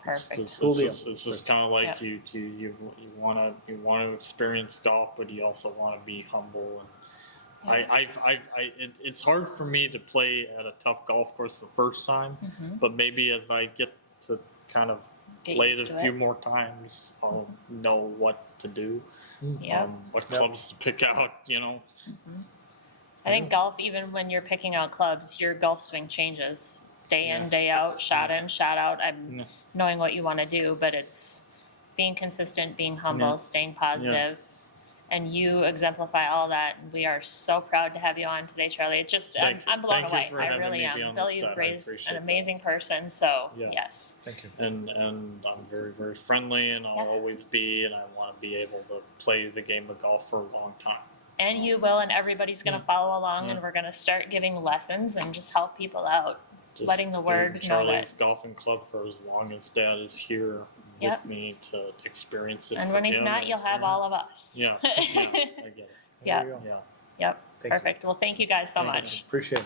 Perfect. It's Cool deal. just kind of like Yep. you want to experience golf, but you also want to be humble. And it's hard for me to play at a tough golf course the first time, but maybe as I get to kind of Get play it used a to few it. more times, I'll know what to do, Yep. what clubs to pick out. You know, I think golf, even when you're picking out clubs, your golf swing changes day in, day out, shot in, shot out. I'm Yeah. knowing what you want to do, but it's being consistent, being humble, Yeah. staying positive. And you exemplify all that. And we are so proud to have you on today, Charlie. It just, I'm Thank you. blown Thank you away. for I having really me be am. on Bill, the you've set. I raised appreciate an that. amazing person. So, Yeah. yes. Thank you. and I'm very, very friendly, and I'll Yeah. always be, and I want to be able to play the game of golf for a long time. And you will, and everybody's going to follow along, Yeah. and we're going to start giving lessons and just help people out. Just Letting the word doing know Charlie's golfing club for as long as Dad is here Yep. with me to experience it. And for when he's him not, and you'll for have him. all of us. Yeah, I get it. Yeah. There you go. Yeah. Yep. Thank you. Perfect. Well, thank you guys so Thank you. much. Appreciate it.